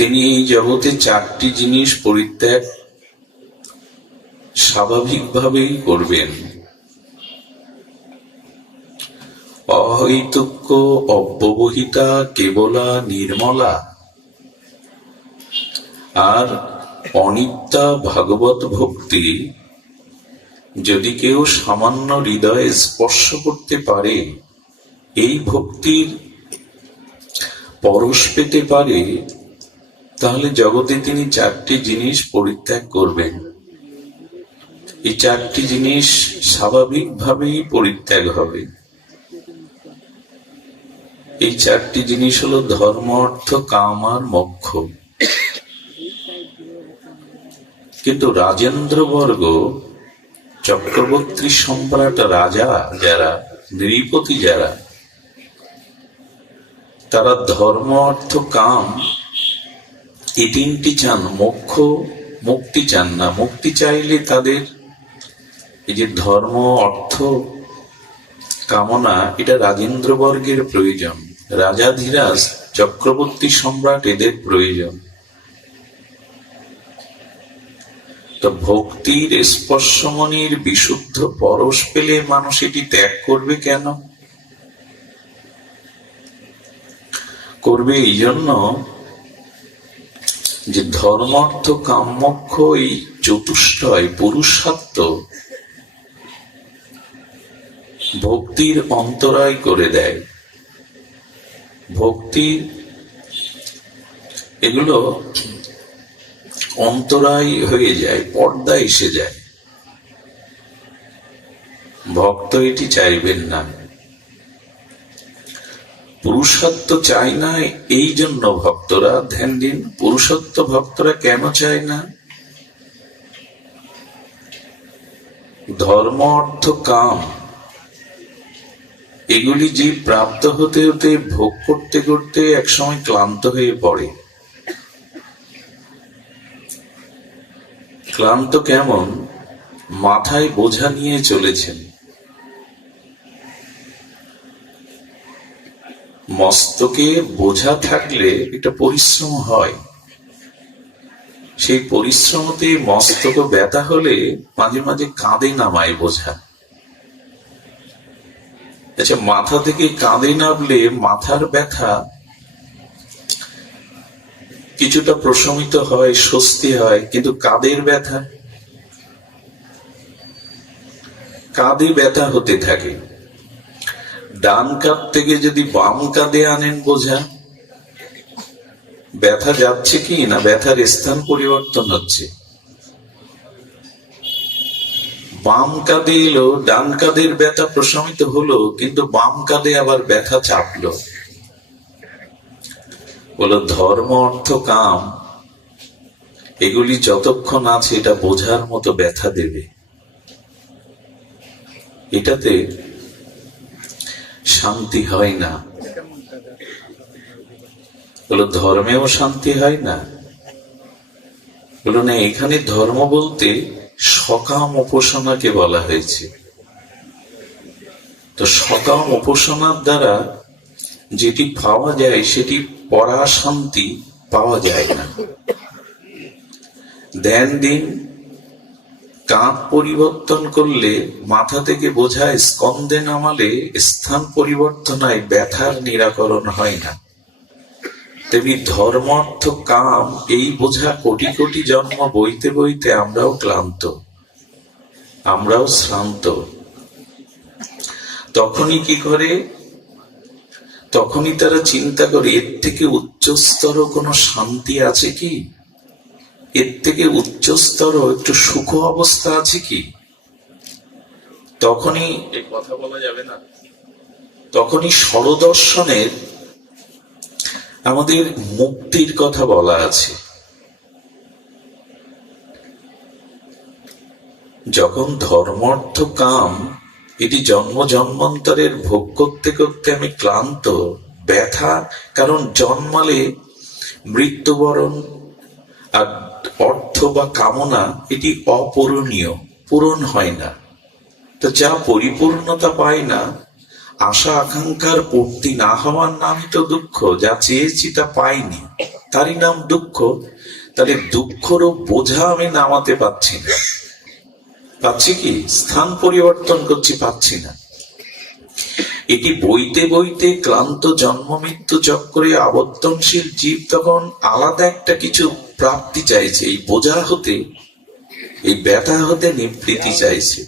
তিনি এই জগতে চারটি জিনিস পরিত্যাগ স্বাভাবিকভাবেই করবেন। অহৈতুক্য, অব্যবহিতা, কেবলা, নির্মলা আর অনিত্যা ভাগবত ভক্তি যদি কেউ সামান্য হৃদয়ে স্পর্শ করতে পারে, এই ভক্তির পরশ পেতে পারে, তাহলে জগতে তিনি চারটি জিনিস পরিত্যাগ করবেন। এই চারটি জিনিস স্বাভাবিকভাবেই পরিত্যাগ হবে। এই চারটি জিনিস হলো ধর্ম, অর্থ, কাম আর মোক্ষ। কিন্তু রাজেন্দ্রবর্গ, চক্রবর্তী সম্রাট রাজা যারা, নৃপতি যারা, তারা ধর্ম, অর্থ, কাম এই তিনটি চান, মোক্ষ মুক্তি চান না। মুক্তি চাইলে তাদের এই যে ধর্ম, অর্থ, কামনা, এটা রাজেন্দ্রবর্গের প্রয়োজন। রাজাধিরাজ, চক্রবর্তী সম্রাট, এদের প্রয়োজন। তো ভক্তির স্পর্শমণির বিশুদ্ধ পরশ পেলে মানুষ এটি ত্যাগ করবে কেন? করবে এই জন্য যে ধর্ম, অর্থ, কাম, মোক্ষ এই চতুষ্টয় পুরুষার্থ ভক্তির অন্তরায় করে দেয়। ভক্তি এগুলো অন্তরায় হয়ে যায়, পর্দা এসে যায়। ভক্ত এটি চাইবেন না। পুরুষত্ব চায় না, এই জন্য ভক্তরা, ধ্যান দিন, পুরুষত্ব ভক্তরা কেন চায় না? ধর্ম, অর্থ, কাম এগুলি যে প্রাপ্ত হতে হতে, ভোগ করতে করতে একসময় ক্লান্ত হয়ে পড়ে। ক্লান্ত কেমন? মাথায় বোঝা নিয়ে চলেছেন। মস্তকে বোঝা থাকলে একটা পরিশ্রম হয়, সেই পরিশ্রমতে মস্তক ব্যথা হলে মাঝে মাঝে কাঁধে নামায় বোঝা। আচ্ছা, মাথা থেকে কাঁধে নামলে মাথার ব্যথা কিছুটা প্রশমিত হয়, স্বস্তি হয়, কিন্তু কাঁধের ব্যথা, কাঁধে ব্যথা হতে থাকে। ডান কাঁধ থেকে যদি বাম কাঁধে আনেন বোঝা, ব্যথা যাচ্ছে কি না ব্যথার স্থান পরিবর্তন হচ্ছে? বাম কাঁধে এলো, ডান কাঁধের ব্যথা প্রশমিত হলো, কিন্তু বাম কাঁধে আবার ব্যথা চাপলো। বলো, ধর্ম, অর্থ, কাম এগুলি যতক্ষণ আছে এটা বোঝার মতো ব্যথা দেবে। এটাতে শান্তি হয় না। বলো, ধর্মেও শান্তি হয় না? বলো না, এখানে ধর্ম বলতে সকাম উপাসনাকে বলা হয়েছে। তো সকাম উপাসনার দ্বারা যেটি পাওয়া যায় সেটি পরা শান্তি পাওয়া যায় না। ধ্যান দিন, কাঁধ পরিবর্তন করলে, মাথা থেকে বোঝা স্কন্ধে নামালে স্থান পরিবর্তন হয়, ব্যথার নিরাকরণ হয় না। তেমনি ধর্ম, অর্থ, কাম এই বোঝা কোটি কোটি জন্ম বইতে বইতে আমরাও ক্লান্ত, আমরাও শ্রান্ত। তখনই কি করে? তখনই তারা চিন্তা করে, এর থেকে উচ্চস্তর কোনো শান্তি আছে কি? এর থেকে উচ্চস্তর একটু সুখ অবস্থা আছে কি? তখনই এই কথা বলা যাবে না। তখনই সরদর্শনের আমাদের মুক্তির কথা বলা আছে। যখন ধর্ম, অর্থ, কাম এটি জন্ম জন্মান্তরের ভোগ করতে করতে আমি ক্লান্ত, ব্যথা, কারণ জন্মালে মৃত্যুবরণ, আর অর্থ বা কামনা এটি অপূরণীয়, পূরণ হয় না। তো যা পরিপূর্ণতা পায় না, আশা আকাঙ্ক্ষার পূর্তি না হওয়ার নামই তো দুঃখ। যা চেয়েছি তা পাইনি, তারই নাম দুঃখ। তাহলে দুঃখরও বোঝা আমি নামাতে পাচ্ছি না। পাচ্ছি কি? স্থান পরিবর্তন করছি, পাচ্ছি না। এটি বইতে বইতে ক্লান্ত জন্ম মৃত্যু চক্রে আবর্তনশীল জীব তখন আলাদা একটা কিছু প্রাপ্তি চাইছে। এই বোঝা হতে, এই ব্যথা হতে নিবৃত্তি চাইছে।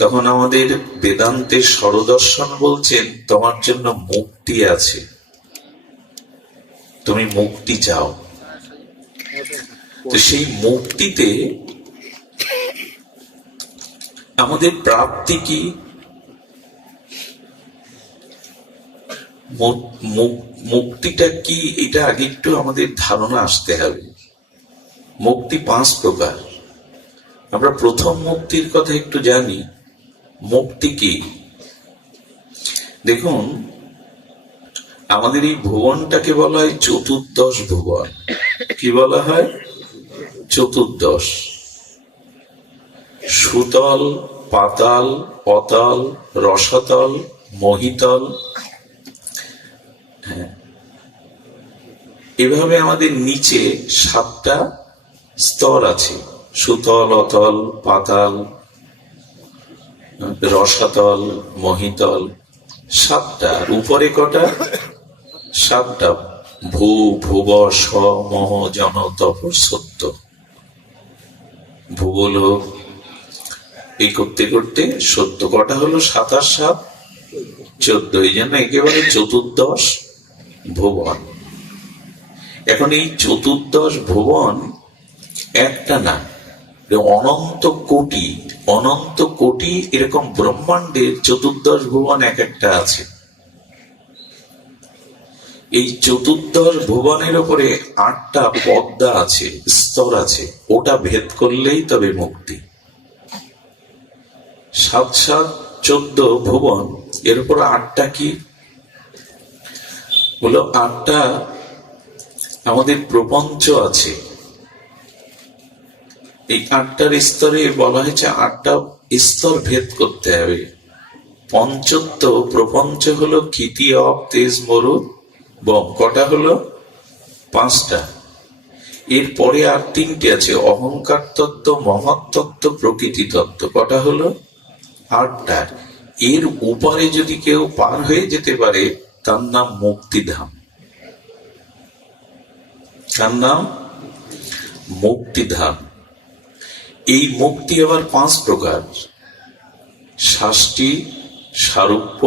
তখন আমাদের বেদান্তের স্বরদর্শন বলছেন, তোমার জন্য মুক্তি আছে, তুমি মুক্তি চাও। তো সেই মুক্তিতে আমাদের প্রাপ্তি কি? মুক্তিটা কি, এটা আগে একটু আমাদের ধারণা আসতে হবে। মুক্তি 5 প্রকার। আমরা প্রথম মুক্তির কথা একটু জানি। মুক্তি কি? দেখুন, আমাদের এই ভুবনটাকে বলা হয় চতুর্দশ ভুবন। কি বলা হয়? চতুর্দশ। সুতল, পাতাল, অতল, রসতল, মহিতল। হ্যাঁ, এভাবে আমাদের নিচে 7টা স্তর আছে। সুতল, অতল, পাতাল, রসাতল, মহিতল, 7টা। উপরে কটা? 7টা। ভূ, ভুব, স, মহ, জন, তপ, সত্য। ভূগোলক এই করতে করতে সত্য কটা হলো? 7 আর 7 14। এই জন্য একেবারে চতুর্দশ ভুবন। এখন এই চতুর্দশ ভুবন একটা না, অনন্ত কোটি, অনন্ত কোটি এরকম ব্রহ্মাণ্ডের চতুর্দশ ভুবন এক একটা আছে। এই চতুর্দশ ভুবনের উপরে 8টা পদ্মা আছে, স্তর আছে। ওটা ভেদ করলেই তবে মুক্তি। 7 7 14 ভুবন, এর উপর 8টা কি বলো? 8টা আমাদের প্রপঞ্চ আছে। এই 8টার স্তরে বলা হয়েছে 8টা স্তর ভেদ করতে হবে। পঞ্চত্ব প্রপঞ্চ হলো ক্ষিতি, অপ, তেজ, মরু, বম। কটা হলো? 5টা। এরপরে আর 3টে আছে, অহংকার তত্ত্ব, মহৎ তত্ত্ব, প্রকৃতি তত্ত্ব। কটা হলো? 8টা। এর উপরে যদি কেউ পার হয়ে যেতে পারে, তার নাম মুক্তিধাম। তার নাম মুক্তিধাম। এই মুক্তি আবার 5 প্রকার: শাস্তি, সারূপ্য,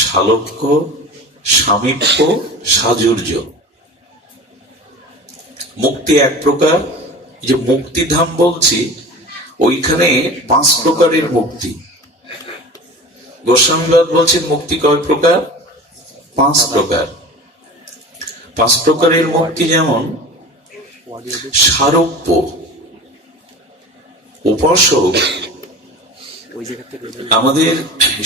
শালক্য, সামীপ্য, সাজুর্য। মুক্তি 1 প্রকার। যে মুক্তিধাম বলছি, ওইখানে 5 প্রকারের মুক্তি। গোস্বামীপাদ বলছেন মুক্তি কয় প্রকার? 5 প্রকার। 5 প্রকারের মুক্তি যেমন সারূপ্য, উপাসক আমাদের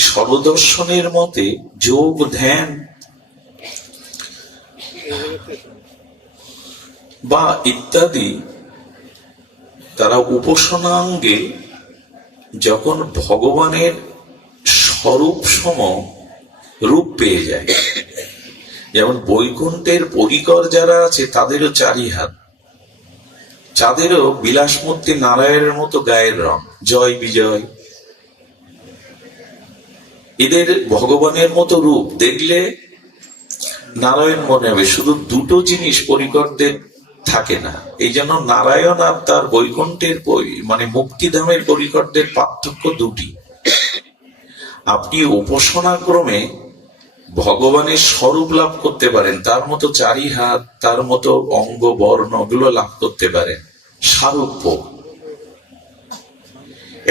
সর্বদর্শনের মতে যোগ, ধ্যান বা ইত্যাদি, তারা উপাসনাঙ্গে যখন ভগবানের স্বরূপ সম রূপ পেয়ে যায়। যেমন বৈকুণ্ঠের পরিকর যারা আছে, তাদেরও 4 হাত, যাদেরও বিলাসমূর্তি নারায়ণের মতো গায়ের রং, জয় বিজয়। এদের ভগবানের মতো রূপ দেখলে নারায়ণ মনে হবে। শুধু 2টো জিনিস পরিকরদের থাকে না। এই জন্য নারায়ণ আর তার বৈকুণ্ঠের মানে মুক্তিধামের পরিকরদের পার্থক্য 2টি। আপনি উপাসনা ক্রমে ভগবানের স্বরূপ লাভ করতে পারেন, তার মতো 4 হাত, তার মতো অঙ্গ বর্ণ গুলো লাভ করতে পারেন, সারূপ্য।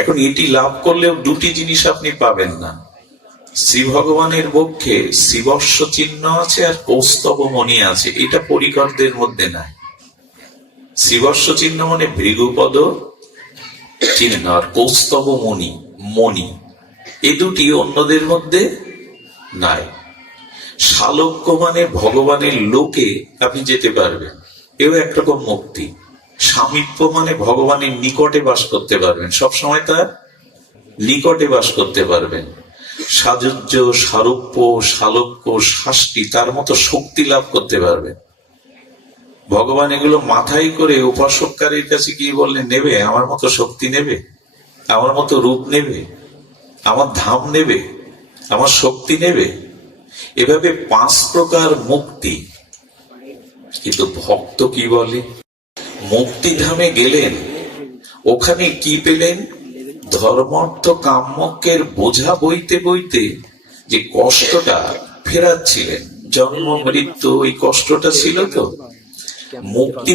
এখন এটি লাভ করলেও 2টি জিনিস আপনি পাবেন না। শ্রী ভগবানের বক্ষে শিবস্ব চিহ্ন আছে আর কৌস্তব মণি আছে, এটা পরিকরদের মধ্যে নাই। শিবস্ব চিহ্ন মানে ভৃগুপদ চিহ্ন, আর কৌস্তব মণি মণি, এই 2টি অন্যদের মধ্যে নাই। শালক্য মানে ভগবানের লোকে আপনি যেতে পারবেন, এও একরকম মুক্তি। সামীপ্য মানে ভগবানের নিকটে বাস করতে পারবেন, সবসময় তার নিকটে বাস করতে পারবেন। সাজুজ্য, সারূপ্য, শালক্য, শাস্তি, তার মতো শক্তি লাভ করতে পারবেন। ভগবান এগুলো মাথায় করে উপাসককারীর কাছে গিয়ে বললেন, নেবে আমার মতো শক্তি নেবে, আমার মতো রূপ নেবে, আমার ধাম নেবে, আমার শক্তি নেবে? এভাবে 5 প্রকার মুক্তি। কিন্তু ভক্ত কি বলে? মুক্তিধামে গেলেন, ওখানে কি পেলেন? ধর্মার্থ কাম্যের বোঝা বইতে বইতে যে কষ্টটা ফেরাচ্ছিলেন, জন্ম মৃত্যু, ওই কষ্টটা ছিল। তো মুক্তি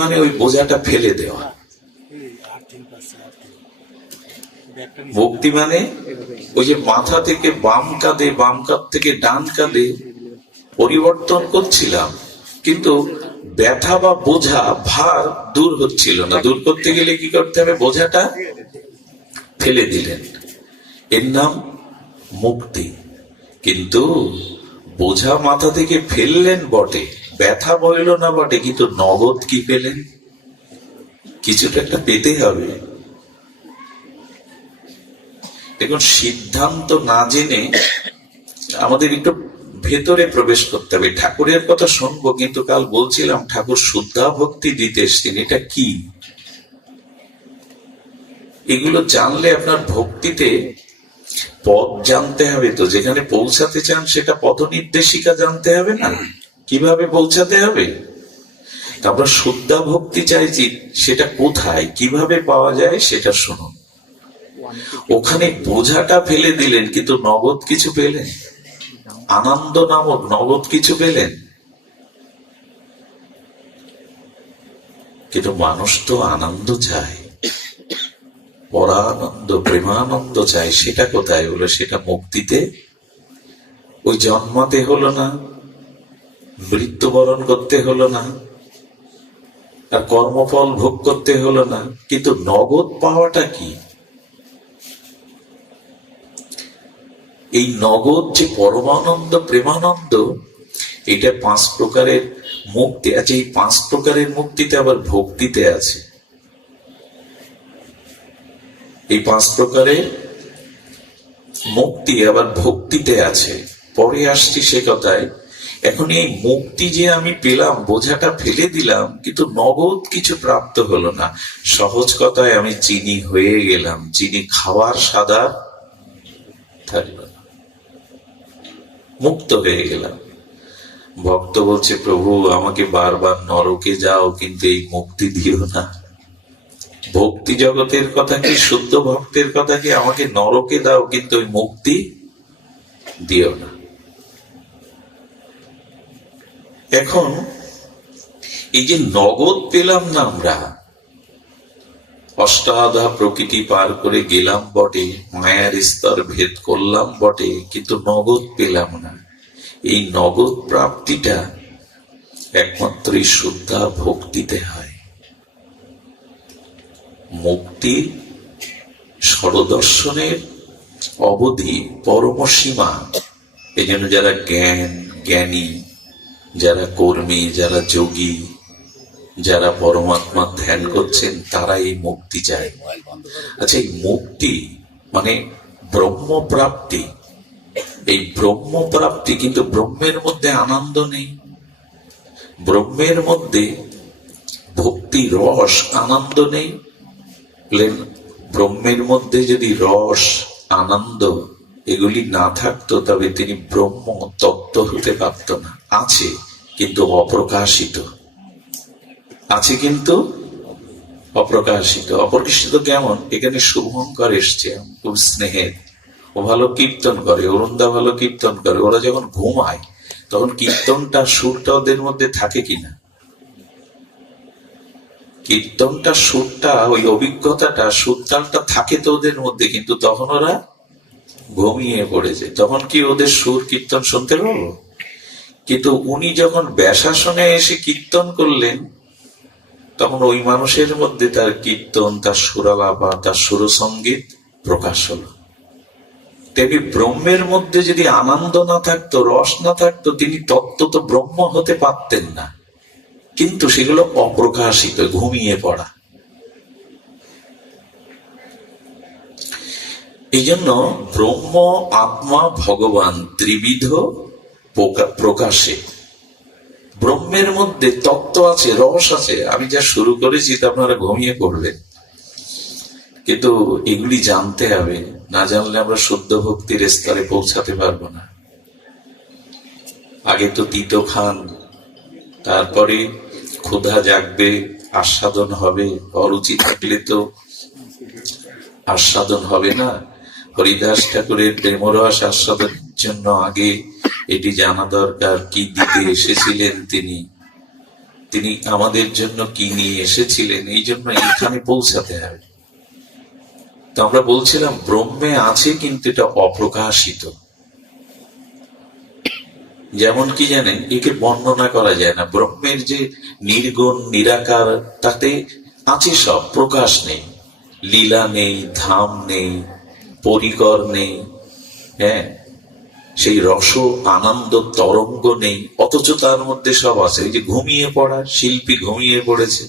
মানে ওই বোঝাটা ফেলে দেওয়া। মুক্তি মানে ওই যে মাথা থেকে বাম কাঁধে, বাম কাঁধ থেকে ডান কাঁধে পরিবর্তন করছিলাম, কিন্তু ব্যথা বা বোঝা ভার দূর হচ্ছিল না। দূর করতে গেলে কি করতে হবে? বোঝাটা ফেলে দিলেন, এর নাম মুক্তি। কিন্তু বোঝা মাথা থেকে ফেললেন বটে, ব্যথা বইল না বটে, কিন্তু নগদ কি পেলেন? কিছুটা একটা পেতে হবে। দেখুন, সিদ্ধান্ত না জেনে আমাদের একটু ভেতরে প্রবেশ করতে হবে। ঠাকুরের কথা শুনবো, কিন্তু কাল বলছিলাম ঠাকুর শুদ্ধা ভক্তি দিতে এসছেন। এটা কি? এগুলো জানলে আপনার ভক্তিতে পথ জানতে হবে। তো যেখানে পৌঁছাতে চান সেটা পথ নির্দেশিকা জানতে হবে না? কিভাবে পৌঁছাতে হবে? আমরা শুদ্ধা ভক্তি চাইছি, সেটা কোথায়, কিভাবে পাওয়া যায় সেটা শুনুন। ওখানে বোঝাটা ফেলে দিলেন, কিন্তু নগদ কিছু পেলেন? আনন্দ নামক নগদ কিছু পেলেন? কিন্তু মানুষ তো আনন্দ চায়, পরানন্দ, প্রেমানন্দ চায়। সেটা কোথায় হলো? সেটা মুক্তিতে। ওই জন্মাতে হলো না, মৃত্যুবরণ করতে হলো না, আর কর্মফল ভোগ করতে হলো না। কিন্তু নগদ পাওয়াটা কি? এই নগদ যে পরমানন্দ, প্রেমানন্দ, এটা 5 প্রকারের মুক্তি আছে। এই 5 প্রকারের মুক্তিতে আবার ভক্তিতে আছে। এই 5 প্রকারের মুক্তি আবার ভক্তিতে আছে। পরে আসছি সে কথায়। এখন এই মুক্তি যে আমি পেলাম, বোঝাটা ফেলে দিলাম, কিন্তু নগদ কিছু প্রাপ্ত হলো না। সহজ কথায় আমি চিনি হয়ে গেলাম, চিনি খাওয়ার সাদা থাকলো না, মুক্ত হয়ে গেলাম। ভক্ত বলছে, প্রভু আমাকে বারবার নরকে যাও, কিন্তু এই মুক্তি দিও না। ভক্তি জগতের কথা কি, শুদ্ধ ভক্তের কথা কি, আমাকে নরকে দাও, কিন্তু ওই মুক্তি দিও না। এখন এই যে নগদ পেলাম না, আমরা অষ্টাদা প্রকৃতি পার করে গেলাম বটে, মায়ার স্তর ভেদ করলাম বটে, কিন্তু নগদ পেলাম না। এই নগদ প্রাপ্তিটা একমাত্রই শুদ্ধা ভক্তিতে হয়। মুক্তির সরদর্শনের অবধি পরমসীমা। এই জন্য যারা জ্ঞানী, যারা কর্মী, যারা যোগী, যারা পরমাত্মা ধ্যান করছেন, তারা এই মুক্তি চায়। আচ্ছা, এই মুক্তি মানে ব্রহ্মপ্রাপ্তি। এই ব্রহ্মপ্রাপ্তি, কিন্তু ব্রহ্মের মধ্যে আনন্দ নেই। ব্রহ্মের মধ্যে ভক্তি, রস, আনন্দ নেই। ব্রহ্মের মধ্যে যদি রস, আনন্দ এগুলি না থাকতো, তবে তিনি ব্রহ্ম তত্ত্ব হতে পারত না। আছে কিন্তু অপ্রকাশিত, আছে কিন্তু অপ্রকাশিত। অপ্রকাশিত কেমন? এখানে শুভঙ্কর এসছে, খুব স্নেহের, ও ভালো কীর্তন করে, অরুণদা ভালো কীর্তন করে। ওরা যখন ঘুমায় তখন কীর্তনটা, সুরটা ওদের মধ্যে থাকে কিনা? কীর্তনটা, সুরটা, ওই অভিজ্ঞতাটা, সুরতালটা থাকে তো ওদের মধ্যে, কিন্তু তখন ওরা ঘুমিয়ে পড়েছে। তখন কি ওদের সুর কীর্তন শুনতে পাবো? কিন্তু উনি যখন ব্যাসাসনে এসে কীর্তন করলেন, তখন ওই মানুষের মধ্যে তার কীর্তন, তার সুরালাপা, তার সুরসঙ্গীত প্রকাশ হলো। তেমনি ব্রহ্মের মধ্যে যদি আনন্দ না থাকতো, রস না থাকতো, তিনি তত্ত্ব তো ব্রহ্ম হতে পারতেন না। কিন্তু সেগুলো অপ্রকাশিত, ঘুমিয়ে পড়া। এই জন্য ব্রহ্ম, আত্মা, ভগবান ত্রিবিধ প্রকাশে। ব্রহ্মের মধ্যে তত্ত্ব আছে, রস আছে। আমি যা শুরু করেছি তা আপনারা ঘুমিয়ে পড়বেন, কিন্তু এগুলি জানতে হবে। না জানলে আমরা শুদ্ধ ভক্তির স্তরে পৌঁছাতে পারবো না। আগে তো তিতো খান, তারপরে ক্ষুধা জাগবে, আস্বাদন হবে। অরুচি থাকলে তো আস্বাদন হবে না। হরিদাস ঠাকুরের প্রেমরস আস্বাদনের জন্য আগে এটি জানা দরকার, কি দিতে এসেছিলেন তিনি আমাদের জন্য কি নিয়ে এসেছিলেন। এই জন্য এখানে পৌঁছাতে হবে। তো আমরা বলছিলাম ব্রহ্মে আছে, কিন্তু এটা অপ্রকাশিত। যেমন কি জানেন, একে বর্ণনা করা যায় না। ব্রহ্মের যে নির্গুণ নিরাকার, তাতে আছে সব, প্রকাশ নেই, লীলা নেই, ধাম নেই, পরিকর নেই, হ্যাঁ, সেই রস আনন্দ তরঙ্গ নেই, অথচ তার মধ্যে সব আছে। এই যে ঘুমিয়ে পড়া, শিল্পী ঘুমিয়ে পড়েছে,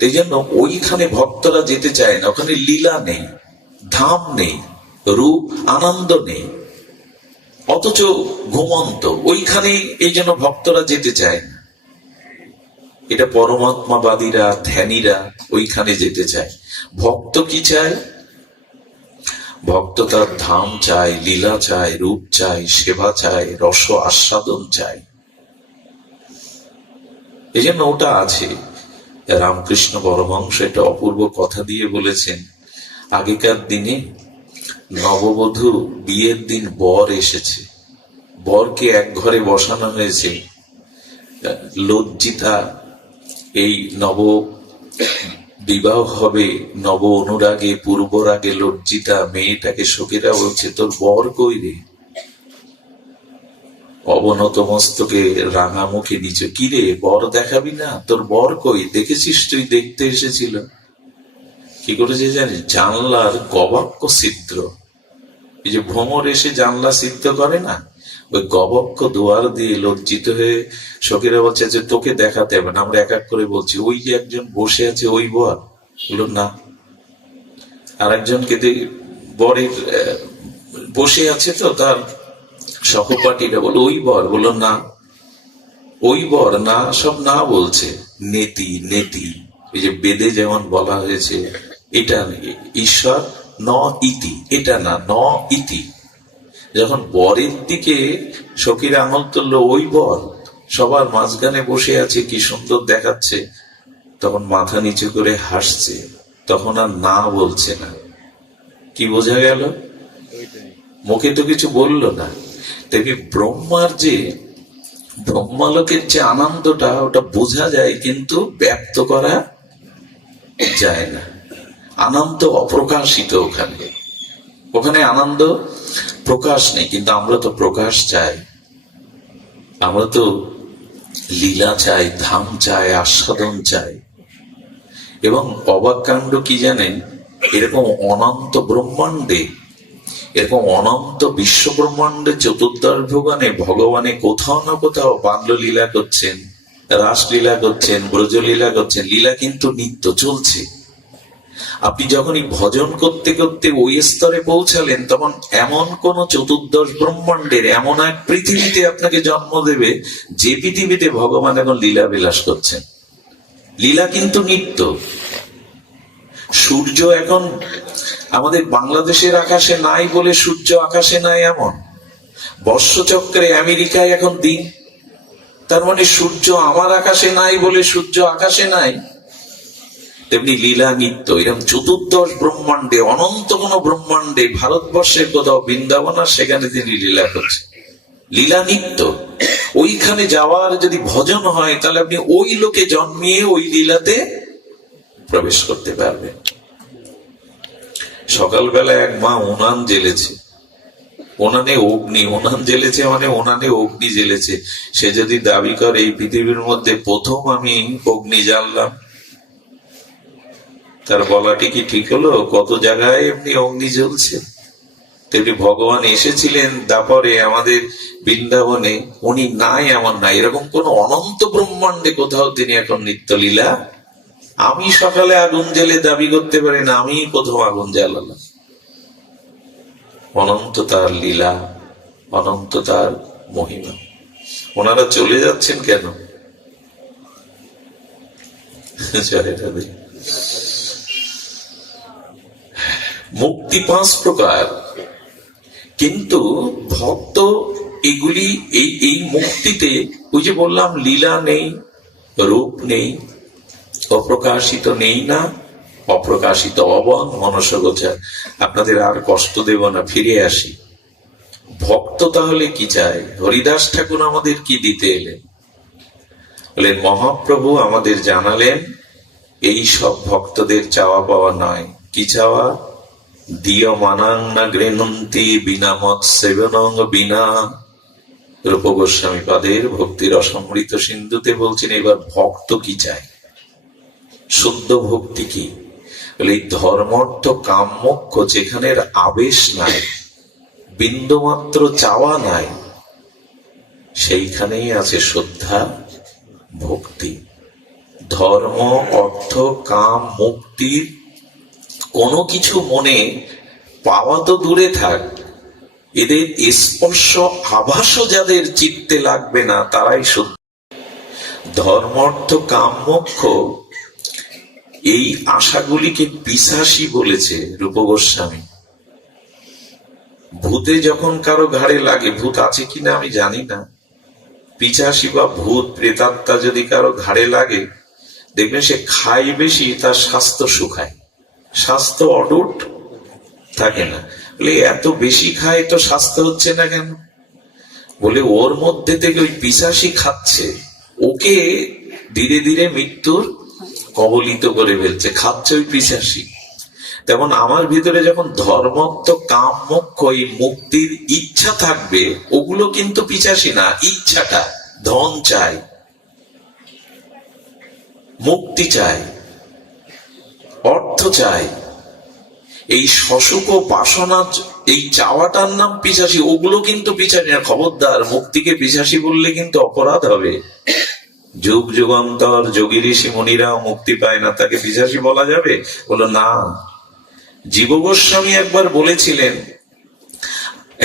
এই জন্য ওইখানে ভক্তরা যেতে চায় না। ওখানে লীলা নেই, ধাম নেই, রূপ আনন্দ নেই, অথচ ঘুমন্ত ওইখানে। এই জন্য ভক্তরা যেতে চায় না। এটা পরমাত্মাবাদীরা, ধ্যানীরা ওইখানে যেতে চায়। ভক্ত কি চায়? ভক্ত তার ধাম চায়, লীলা চায়, রূপ চায়, সেবা চায়, রস আস্বাদন চায়। এই জন্য ওটা আছে। রামকৃষ্ণ পরমহংস এটা অপূর্ব কথা দিয়ে বলেছেন। আগেকার দিনে নববধূ বিয়ের দিন বর এসেছে, বরকে এক ঘরে বসানো হয়েছে। লজ্জিতা, এই নব বিবাহ হবে, নব অনুরাগে পূর্বরাগে লজ্জিতা মেয়েটাকে শোকেরা বলছে, তোর বর কই রে? অবনত মস্তকে রাঙা মুখে নিচে, কি রে বর দেখাবি না? তোর বর কই? দেখেছিস তুই? দেখতে এসেছিল। কি করেছে জানিস? জানলার গবাক্ষ ছিদ্র, এই যে ভ্রমর এসে জানলা সিদ্ধ করে না, ওই গবক্ষ দুয়ার দিয়ে লজ্জিত হয়ে সখীরা বলছে যে তোকে দেখাতে হবে না। আমরা এক এক করে বলছি, ওই যে একজন বসে আছে ওই বর? বলল না। আর একজনকে বরের বসে আছে তো তার সহপাঠীরা বলো ওই বর? বলল না, ওই বর না, সব না বলছে। নেতি নেতি, এই যে বেদে যেমন বলা হয়েছে, এটা ঈশ্বর ন ইতি, এটা না, ন ইতি। যখন বরের দিকে সখীর আঙুল তুললো, ওই বর সবার মাঝখানে বসে আছে, কি সুন্দর দেখাচ্ছে, তখন মাথা নিচু করে হাসছে, তখন আর না বলছে না। কি বোঝা গেল? মুখে তো কিছু বললো না। তেমনি ব্রহ্মার যে, ব্রহ্মালোকের যে আনন্দটা, ওটা বোঝা যায় কিন্তু ব্যক্ত করা যায় না। আনন্দ অপ্রকাশিত ওখানে, ওখানে আনন্দ প্রকাশ নেই। কিন্তু আমরা তো প্রকাশ চাই, আমরা তো লীলা চাই, ধাম চাই, আস্বাদন চাই। এবং অবাক কাণ্ড কি জানেন, এরকম অনন্ত ব্রহ্মাণ্ডে, এরকম অনন্ত বিশ্ব ব্রহ্মাণ্ডে চতুর্দশ ভুবনে ভগবানে কোথাও না কোথাও বাল্য লীলা করছেন, রাসলীলা করছেন, ব্রজলীলা করছেন। লীলা কিন্তু নিত্য চলছে। আপনি যখনই ভজন করতে করতে ওই স্তরে পৌঁছালেন, তখন এমন কোন চতুর্দশ ব্রহ্মাণ্ডের এমন এক পৃথিবীতে আপনাকে জন্ম দেবে, যে পৃথিবীতে ভগবান এখন লীলা বিলাস করছেন। লীলা কিন্তু নিত্য। সূর্য এখন আমাদের বাংলাদেশের আকাশে নাই বলে সূর্য আকাশে নাই এমন। বর্ষচক্রে আমেরিকায় এখন দিন, তার মানে সূর্য আমার আকাশে নাই বলে সূর্য আকাশে নাই। তেমনি লীলা নিত্য। এরকম চতুর্দশ ব্রহ্মাণ্ডে, অনন্ত কোন ব্রহ্মাণ্ডে, ভারতবর্ষের কোথাও বৃন্দাবন, সেখানে তিনি লীলা করছে। লীলা নিত্য। ওইখানে যাওয়ার যদি ভজন হয়, তাহলে আপনি ওই লোকে জন্মিয়ে ওই লীলাতে প্রবেশ করতে পারবেন। সকালবেলা এক মা উনান জ্বেলেছে, উনানে অগ্নি, উনান জ্বেলেছে মানে উনানে অগ্নি জ্বেলেছে। সে যদি দাবি করে এই পৃথিবীর মধ্যে প্রথম আমি অগ্নি জ্বাললাম, তার বলাটি কি ঠিক হলো? কত জায়গায় এমনি অগ্নি জ্বলছে। তেমনি ভগবান এসেছিলেন দাপরে আমাদের বৃন্দাবনে, উনি নাই এমন নাই। এরকম কোন অনন্ত ব্রহ্মাণ্ডে কোথাও তিনি এখন নিত্য লীলা। আমি সকালে আগুন জ্বেলে দাবি করতে পারি না আমি প্রথম আগুন জ্বালালাম। অনন্ত তার লীলা, অনন্ত তার মহিমা। ওনারা চলে যাচ্ছেন কেন? মুক্তি 5 প্রকার, কিন্তু ভক্ত এগুলি এই মুক্তিতে, ওই যে বললাম লীলা নেই, রূপ নেই, অপ্রকাশিত নেই না, অপ্রকাশিত অবন মনসগোচর। আপনাদের আর কষ্ট দেব না, ফিরে আসি। ভক্ত তাহলে কি চায়? হরিদাস ঠাকুর আমাদের কি দিতে এলেন? বলেন মহাপ্রভু আমাদের জানালেন এই সব ভক্তদের চাওয়া পাওয়া নয়। কি চাওয়া? দিয় মানাং না গৃহন্তি বিনা মত সেবনং বিনা। রূপ গোস্বামী পাদের ভক্তির অসমৃত সিন্ধুতে বলছেন এবার ভক্ত কি চায়, শুদ্ধ ভক্তি কি? বলে এই ধর্মার্থ কাম মোক্ষ যেখানে আবেশ নাই, বিন্দুমাত্র চাওয়া নাই, সেইখানেই আছে শ্রদ্ধা ভক্তি। ধর্ম অর্থ কাম মুক্তির কোনো কিছু মনে পাওয়া তো দূরে থাক, এদের স্পর্শ আভাসও যাদের চিত্তে লাগবে না তারাই শুদ্ধ। ধর্ম অর্থ কাম মোক্ষ এই আশাগুলিকে পিশাচি বলেছে রূপ গোস্বামী। ভূতে যখন কারো ঘাড়ে লাগে, ভূত আছে কিনা আমি জানি না, পিশাচি বা ভূত প্রেতাত্মা যদি কারো ঘাড়ে লাগে, দেখবেন সে খায় বেশি, তার স্বাস্থ্য শুকায়, স্বাস্থ্য অটুট থাকে না। বলে এত বেশি খায় তো স্বাস্থ্য হচ্ছে না কেন? বলে ওর মধ্যে থেকে ওই পিশাচি খাচ্ছে, ওকে ধীরে ধীরে মৃত্যুর কবলিত করে ফেলছে, খাচ্ছে ওই পিশাচি। তেমন আমার ভিতরে যখন ধর্মত্ব কাম মোক্ষ এই মুক্তির ইচ্ছা থাকবে, ওগুলো কিন্তু পিশাচি না। ইচ্ছাটা, ধন চাই, মুক্তি চাই, অর্থ চাই, এই শশুক বাসনা, এই চাওয়াটার নাম পিশাচি। ওগুলো কিন্তু পিশাচি না। খবরদার, মুক্তিকে পিশাচি বললে কিন্তু অপরাধ হবে। যুগ যুগান্তর যোগী ঋষি মুনিরাও মুক্তি পায় না, তাকে পিশাচি বলা যাবে? বলো না। জীব গোস্বামী একবার বলেছিলেন,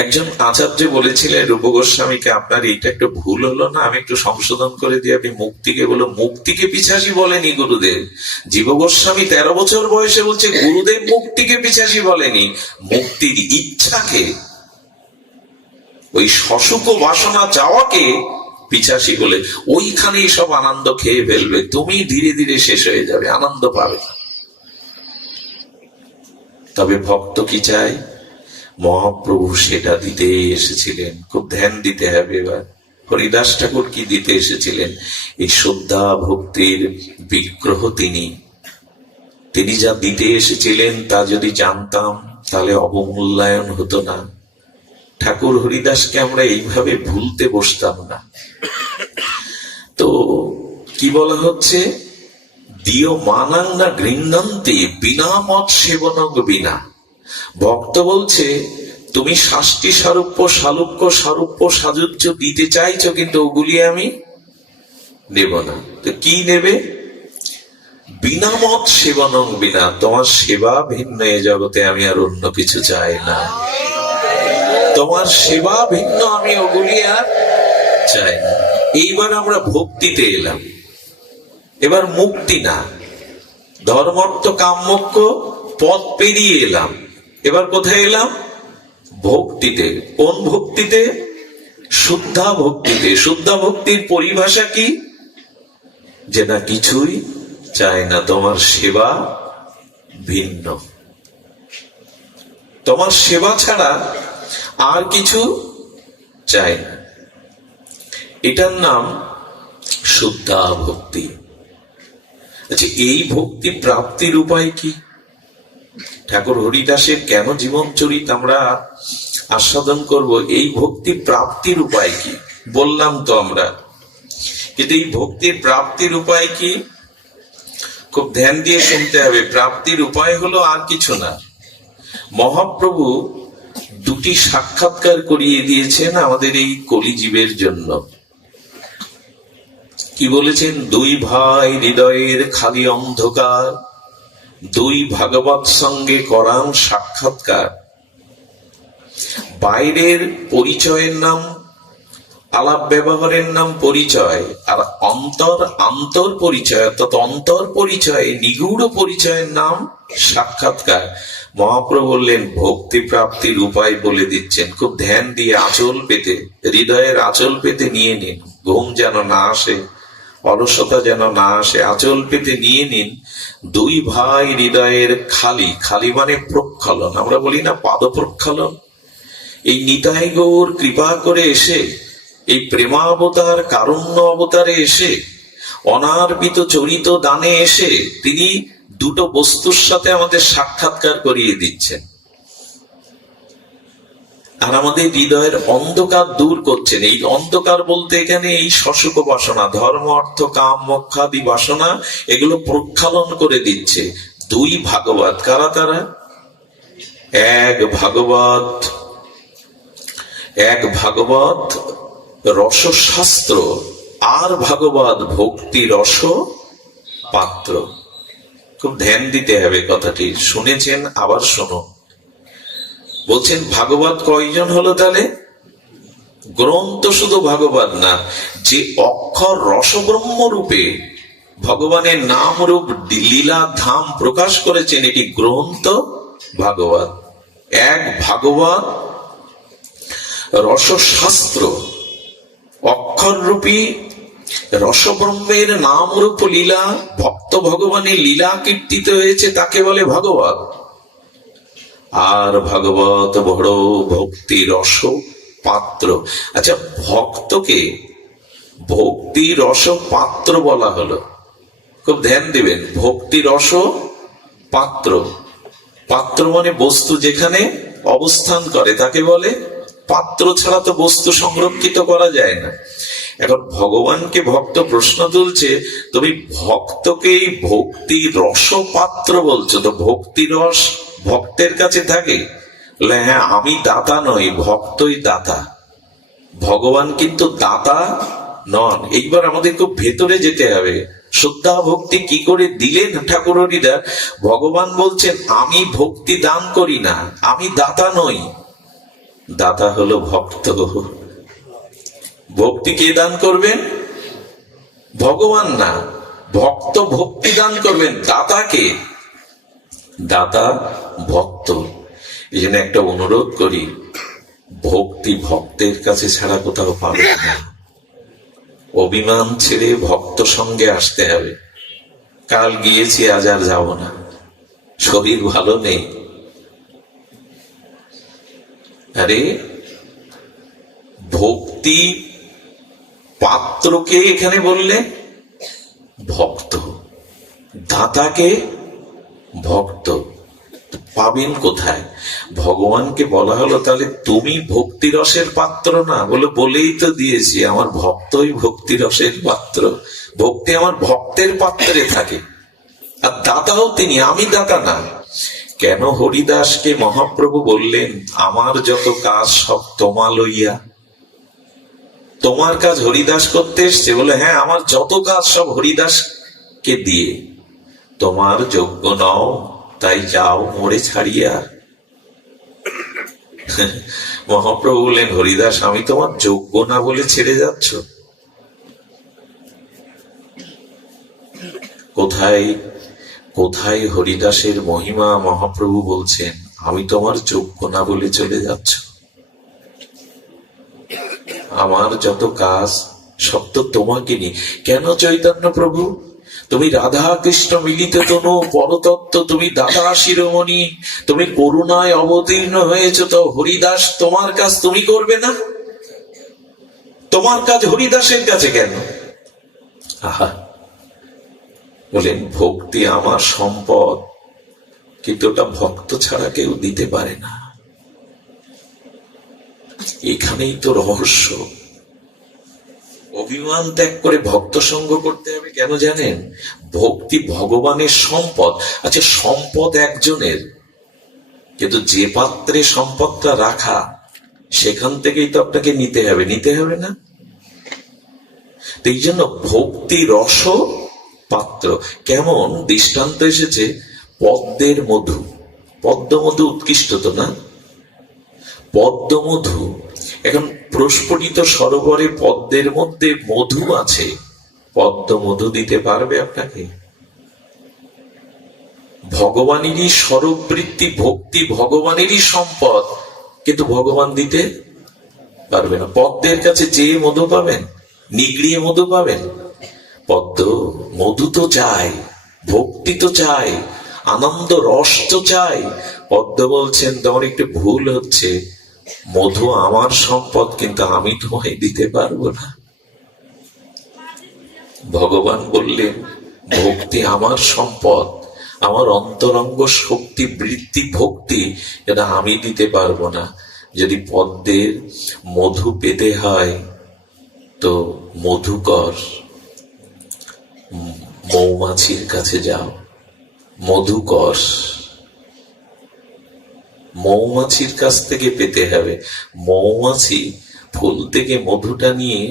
একজন আচার্য বলেছিলেন রূপ গোস্বামীকে, আপনার এইটা একটু ভুল হলো না, আমি একটু সংশোধন করে দিই। আপনি মুক্তিকে বলো, মুক্তিকে পিশাচি বলেনি গুরুদেব। জীব গোস্বামী 13 বছর বয়সে বলছে গুরুদেব মুক্তিকে পিশাচি বলেনি, মুক্তির ইচ্ছাকে, ওই শশুক বাসনা চাওয়াকে পিশাচি বলে। ওইখানেই সব আনন্দ খেয়ে ফেলবে, তুমি ধীরে ধীরে শেষ হয়ে যাবে, আনন্দ পাবে না। তবে ভক্ত কি চায়? মহাপ্রভু সেটা দিতে এসেছিলেন, খুব ধ্যান দিতে হবে। এবার হরিদাস ঠাকুর কি দিতে এসেছিলেন? এই শ্রদ্ধা ভক্তির বিগ্রহ তিনি যা দিতে এসেছিলেন তা যদি জানতাম তাহলে অবমূল্যায়ন হতো না। ঠাকুর হরিদাসকে আমরা এইভাবে ভুলতে বসতাম না। তো কি বলা হচ্ছে? দিয় মানাং না গৃহন্তি বিনা মত সেবনং বিনা। ভক্ত বলছে তুমি শাস্তি সারূপ্য সালুক্য সারূপ্য সাজুজ্য দিতে চাইছো, কিন্তু ওগুলি আমি নেব না। তো কি নেবে? বিনা মত সেবনং বিনা, তোমার সেবা ভিন্ন এ জগতে আমি আর অন্য কিছু চাই না। তোমার সেবা ভিন্ন, আমি ওগুলি আর চাই না। এইবার আমরা ভক্তিতে এলাম। এবার মুক্তি না, ধর্মার্থ কাম মোক্ষ পথ পেরিয়ে এলাম। এবার কোথায় এলাম? ভক্তিতে। কোন ভক্তিতে? শুদ্ধা ভক্তিতে। শুদ্ধা ভক্তির পরিভাষা কি? যে না কিছুই চাই না, তোমার সেবা ভিন্ন, তোমার সেবা ছাড়া আর কিছু চাই না। এটার নাম শুদ্ধা ভক্তি। আচ্ছা, এই ভক্তি প্রাপ্তির উপায় কি? ঠাকুর হরিদাসের কেন জীবন চরিত আমরা আস্বাদন করব? এই ভক্তি প্রাপ্তির উপায় কি বললাম তো আমরা, কিন্তু এই ভক্তির প্রাপ্তির উপায় কি? খুব ধ্যান দিয়ে শুনতে হবে। প্রাপ্তির উপায় হলো আর কিছু না, মহাপ্রভু দুটি সাক্ষাৎকার করিয়ে দিয়েছেন আমাদের এই কলিজীবের জন্য। কি বলেছেন? দুই ভাই হৃদয়ের খালি অন্ধকার, দুই ভাগবত সঙ্গে করান সাক্ষাৎকার। বাইরের পরিচয়ের নাম আলাপ ব্যবহারের নাম পরিচয়, আর আন্তর পরিচয় অর্থাৎ অন্তর পরিচয়, নিগূঢ় পরিচয়ের নাম সাক্ষাৎকার। মহাপ্রভু বললেন ভক্তি প্রাপ্তির উপায় বলে দিচ্ছেন, খুব ধ্যান দিয়ে আঁচল পেতে, হৃদয়ের আঁচল পেতে নিয়ে নিন, ঘুম যেন না আসে, অলসতা যেন না আসে, আঁচল পেতে নিয়ে নিন। দুই ভাই হৃদয়ের খালি, খালি মানে প্রক্ষালন, আমরা বলি না পাদ প্রক্ষালন। এই নিতাই গৌর কৃপা করে এসে, এই প্রেমাবতার কারুণ্য অবতারে এসে, অনার্পিত চরিত দানে এসে তিনি দুটো বস্তুর সাথে আমাদের সাক্ষাৎকার করিয়ে দিচ্ছেন, আর আমাদের হৃদয়ের অন্ধকার দূর করছেন। এই অন্ধকার বলতে এখানে এই শশুক বাসনা, ধর্ম অর্থ কাম মোক্ষাদি বাসনা, এগুলো প্রক্ষালন করে দিচ্ছে। দুই ভাগবত, কারা তারা? এক ভাগবত রসশাস্ত্র, আর ভাগবত ভক্তি রস পাত্র। খুব ধ্যান দিতে হবে কথাটি, শুনেছেন আবার শোনো। বলছেন ভাগবত কয়জন হলো তাহলে? গ্রন্থ শুধু ভাগবত না, যে অক্ষর রসব্রহ্ম রূপে ভগবানের নাম রূপ লীলা ধাম প্রকাশ করেছেন, এটি গ্রন্থ ভাগবত। এক ভাগবত রসশাস্ত্র, অক্ষর রূপী রসব্রহ্মের নাম রূপ লীলা, ভক্ত ভগবানের লীলা কীর্তিত হয়েছে, তাকে বলে ভাগবত। আর ভাগবত বড় ভক্তি রস পাত্র। আচ্ছা, ভক্তকে ভক্তি রস পাত্র বলা হলো, খুব ধ্যান দিবেন। ভক্তি রস পাত্র, পাত্র মানে বস্তু যেখানে অবস্থান করে তাকে বলে পাত্র, ছাড়া তো বস্তু সংরক্ষিত করা যায় না। এখন ভগবানকে ভক্ত প্রশ্ন তুলছে, তুমি ভক্তকেই ভক্তি রস পাত্র বলছো, তো ভক্তি রস ভক্তের কাছে থাকে? হ্যাঁ, আমি দাতা নই, ভক্তই দাতা, ভগবান কিন্তু দাতা নন। এইবার আমাদের খুব ভেতরে যেতে হবে, শ্রদ্ধা ভক্তি কি করে দিলেন ঠাকুর হরিদাস। ভগবান বলছেন আমি ভক্তি দান করি না, আমি দাতা নই, দাতা হলো ভক্ত। ভক্তি কে দান করবেন? ভগবান না, ভক্ত ভক্তি দান করবেন। দাতা কে? দাতা ভক্ত। এই জন্য একটা অনুরোধ করি, ভক্তি ভক্তের কাছে ছাড়া কোথাও পাবে না। অভিমান ছেড়ে ভক্ত সঙ্গে আসতে হবে। কাল গিয়েছি, আজ আর যাব না, শরীর ভালো নেই। আরে ভক্তি পাত্রকে এখানে বললে ভক্ত, দাতাকে ভক্ত। পাবেন কোথায়? ভগবানকে বলা হলো তাহলে তুমি ভক্তি রসের পাত্র না? বলেই তো দিয়েছি, আমার ভক্তই ভক্তি রসের পাত্র। ভক্তি আমার ভক্তের পাত্রে থাকে, আর দাতাও তিনি, আমি দাতা না। কেন হরিদাসকে মহাপ্রভু বললেন আমার যত কাজ সব তোমা লইয়া? তোমার কাজ হরিদাস করতে এসছে? বলে হ্যাঁ, আমার যত কাজ সব হরিদাসকে দিয়ে। তোমার যোগ্য নও, তাই যাও মোড়ে ছাড়িয়া। মহাপ্রভু বললেন হরিদাস, আমি তোমার যোগ্য না বলে ছেড়ে যাচ্ছ? কোথায় কোথায় হরিদাসের মহিমা? মহাপ্রভু বলছেন আমি তোমার যোগ্য না বলে চলে যাচ্ছ। আমার যত কাজ সব তো তোমাকে নিয়ে। কেন চৈতন্য প্রভু? তুমি রাধা কৃষ্ণ মিলিত তনু পরতত্ত্ব, তুমি দাদা শিরোমণি, তুমি করুণায় অবতীর্ণ হয়েছ, তো হরিদাস তোমার কাজ তুমি করবে না? তোমার কাজ হরিদাসের কাছে কেন? আহা, বলেন ভক্তি আমার সম্পদ, কিন্তু ওটা ভক্ত ছাড়া কেউ দিতে পারে না। এখানেই তো রহস্য। অভিমান ত্যাগ করে ভক্ত সঙ্গ করতে হবে। কেন জানেন? ভক্তি ভগবানের সম্পদ। আচ্ছা, সম্পদ একজনের, কিন্তু যে পাত্রে সম্পদটা রাখা সেখান থেকেই তো আপনাকে নিতে হবে, নিতে হবে না? এই জন্য ভক্তি রস পাত্র। কেমন দৃষ্টান্ত এসেছে, পদ্মের মধু। পদ্ম মধু উৎকৃষ্ট তো না? পদ্ম মধু, এখন প্রস্ফুটিত সরোবরে পদ্মের মধ্যে মধু আছে, পদ্ম মধু দিতে পারবে আপনাকে? ভগবানেরই স্বরূপবৃত্তি, ভক্তি ভগবানেরই সম্পদ, কিন্তু ভগবান দিতে পারবে না। পদ্মের কাছে চেয়ে মধু পাবেন? নিগড়িয়ে মধু পাবেন? পদ্ম মধু তো চাই, ভক্তি তো চাই, আনন্দ রস তো চাই। পদ্ম বলছেন তোমার একটু ভুল হচ্ছে, মধু আমার সম্পদ, কিন্তু আমি তোমায় দিতে পারবো না। ভগবান বললেন ভক্তি আমার সম্পদ, আমার অন্তরঙ্গ শক্তি, বৃত্তি, ভক্তি, এটা আমি দিতে পারবো না। যদি পদ্মের মধু পেতে হয় তো মধুকর মৌমাছির কাছে যাও, মধুকর মৌমাছির কাছ থেকে পেতে হবে। মৌমাছি ফুল থেকে মধুটা নিয়ে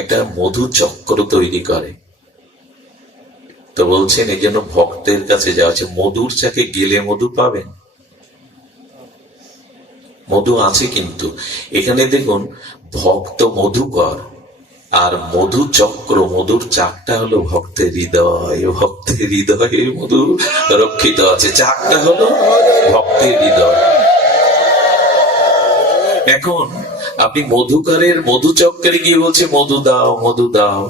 একটা মধু চক্র তৈরি করে। তো বলছেন এই জন্য ভক্তের কাছে যাওয়া আছে। মধুর চাকে গেলে মধু পাবেন? মধু আছে, কিন্তু এখানে দেখুন ভক্ত মধুকর, আর মধু চক্র, মধুর চাকটা হলো ভক্তের হৃদয়। ভক্তের হৃদয়ে মধু রক্ষিত আছে, চাকটা হলো ভক্তের হৃদয়। এখন আপনি মধুকরের মধু চক্রে গিয়ে বলছে মধু দাও, মধু দাও,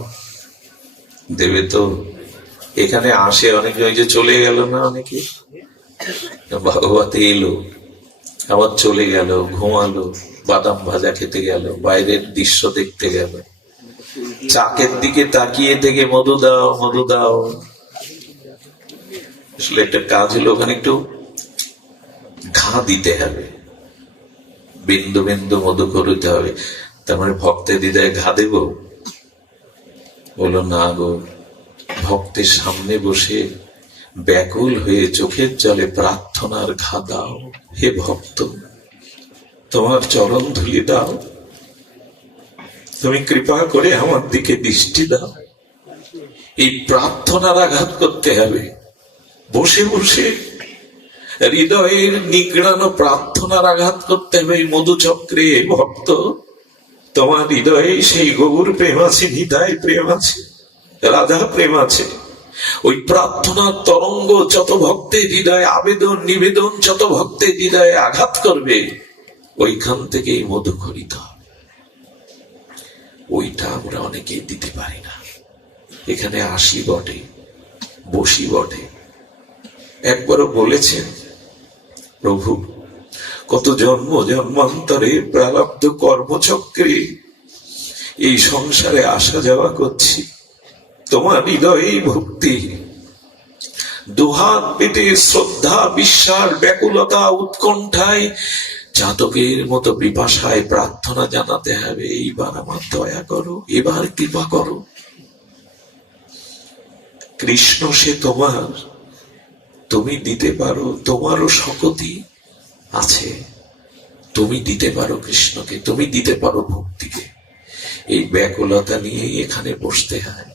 দেবে তো? এখানে আসে অনেকে, ওই যে চলে গেল না অনেকে, ভাগবতে এলো আবার চলে গেল, ঘুমালো, বাদাম ভাজা খেতে গেল, বাইরের দৃশ্য দেখতে গেল, চাকের দিকে তাকিয়ে থেকে মধু দাও, মধু দাও। আসলে একটা কাজ হলো ওখানে একটু ঘা দিতে হবে, বিন্দু বিন্দু মধু করতে হবে। তার মানে ভক্তের হৃদয়ে ঘা দেব? বলো না গো, ভক্তের সামনে বসে ব্যাকুল হয়ে চোখের জলে প্রার্থনার ঘা দাও। হে ভক্ত, তোমার চরণ ধুলি দাও, তুমি কৃপা করে আমার দিকে দৃষ্টি দাও। এই প্রার্থনার আঘাত করতে হবে, বসে বসে হৃদয়ের নিগড়ানো প্রার্থনার আঘাত করতে হবে। এই মধুচক্রে ভক্ত, তোমার হৃদয়ে সেই গৌর প্রেম আছে, নিতাই প্রেম আছে, রাধা প্রেম আছে। ওই প্রার্থনার তরঙ্গ যত ভক্তের হৃদয়ে আবেদন নিবেদন, যত ভক্তের হৃদয়ে আঘাত করবে, ওইখান থেকেই মধুকরিত হবে। ওইটা আমরা অনেকেই দিতে পারি না। এখানে আসি বটে, বসি বটে। একবারও বলেছেন প্রভু, কত জন্ম জন্মান্তরে প্রারব্ধ কর্মচক্রে এই সংসারে আসা যাওয়া করছি, তোমার হৃদয়ে ভক্তি, দুহাত পেতে শ্রদ্ধা, বিশ্বাস, ব্যাকুলতা, উৎকণ্ঠায়, জাতকের মতো পিপাসায় প্রার্থনা জানাতে হবে, এইবার আমার দয়া করো, এবার কৃপা করো। কৃষ্ণ সে তোমার, তুমি দিতে পারো, তোমারও শক্তি আছে, তুমি দিতে পারো কৃষ্ণকে, তুমি দিতে পারো ভক্তিকে। এই ব্যাকুলতা নিয়েই এখানে বসতে হয়।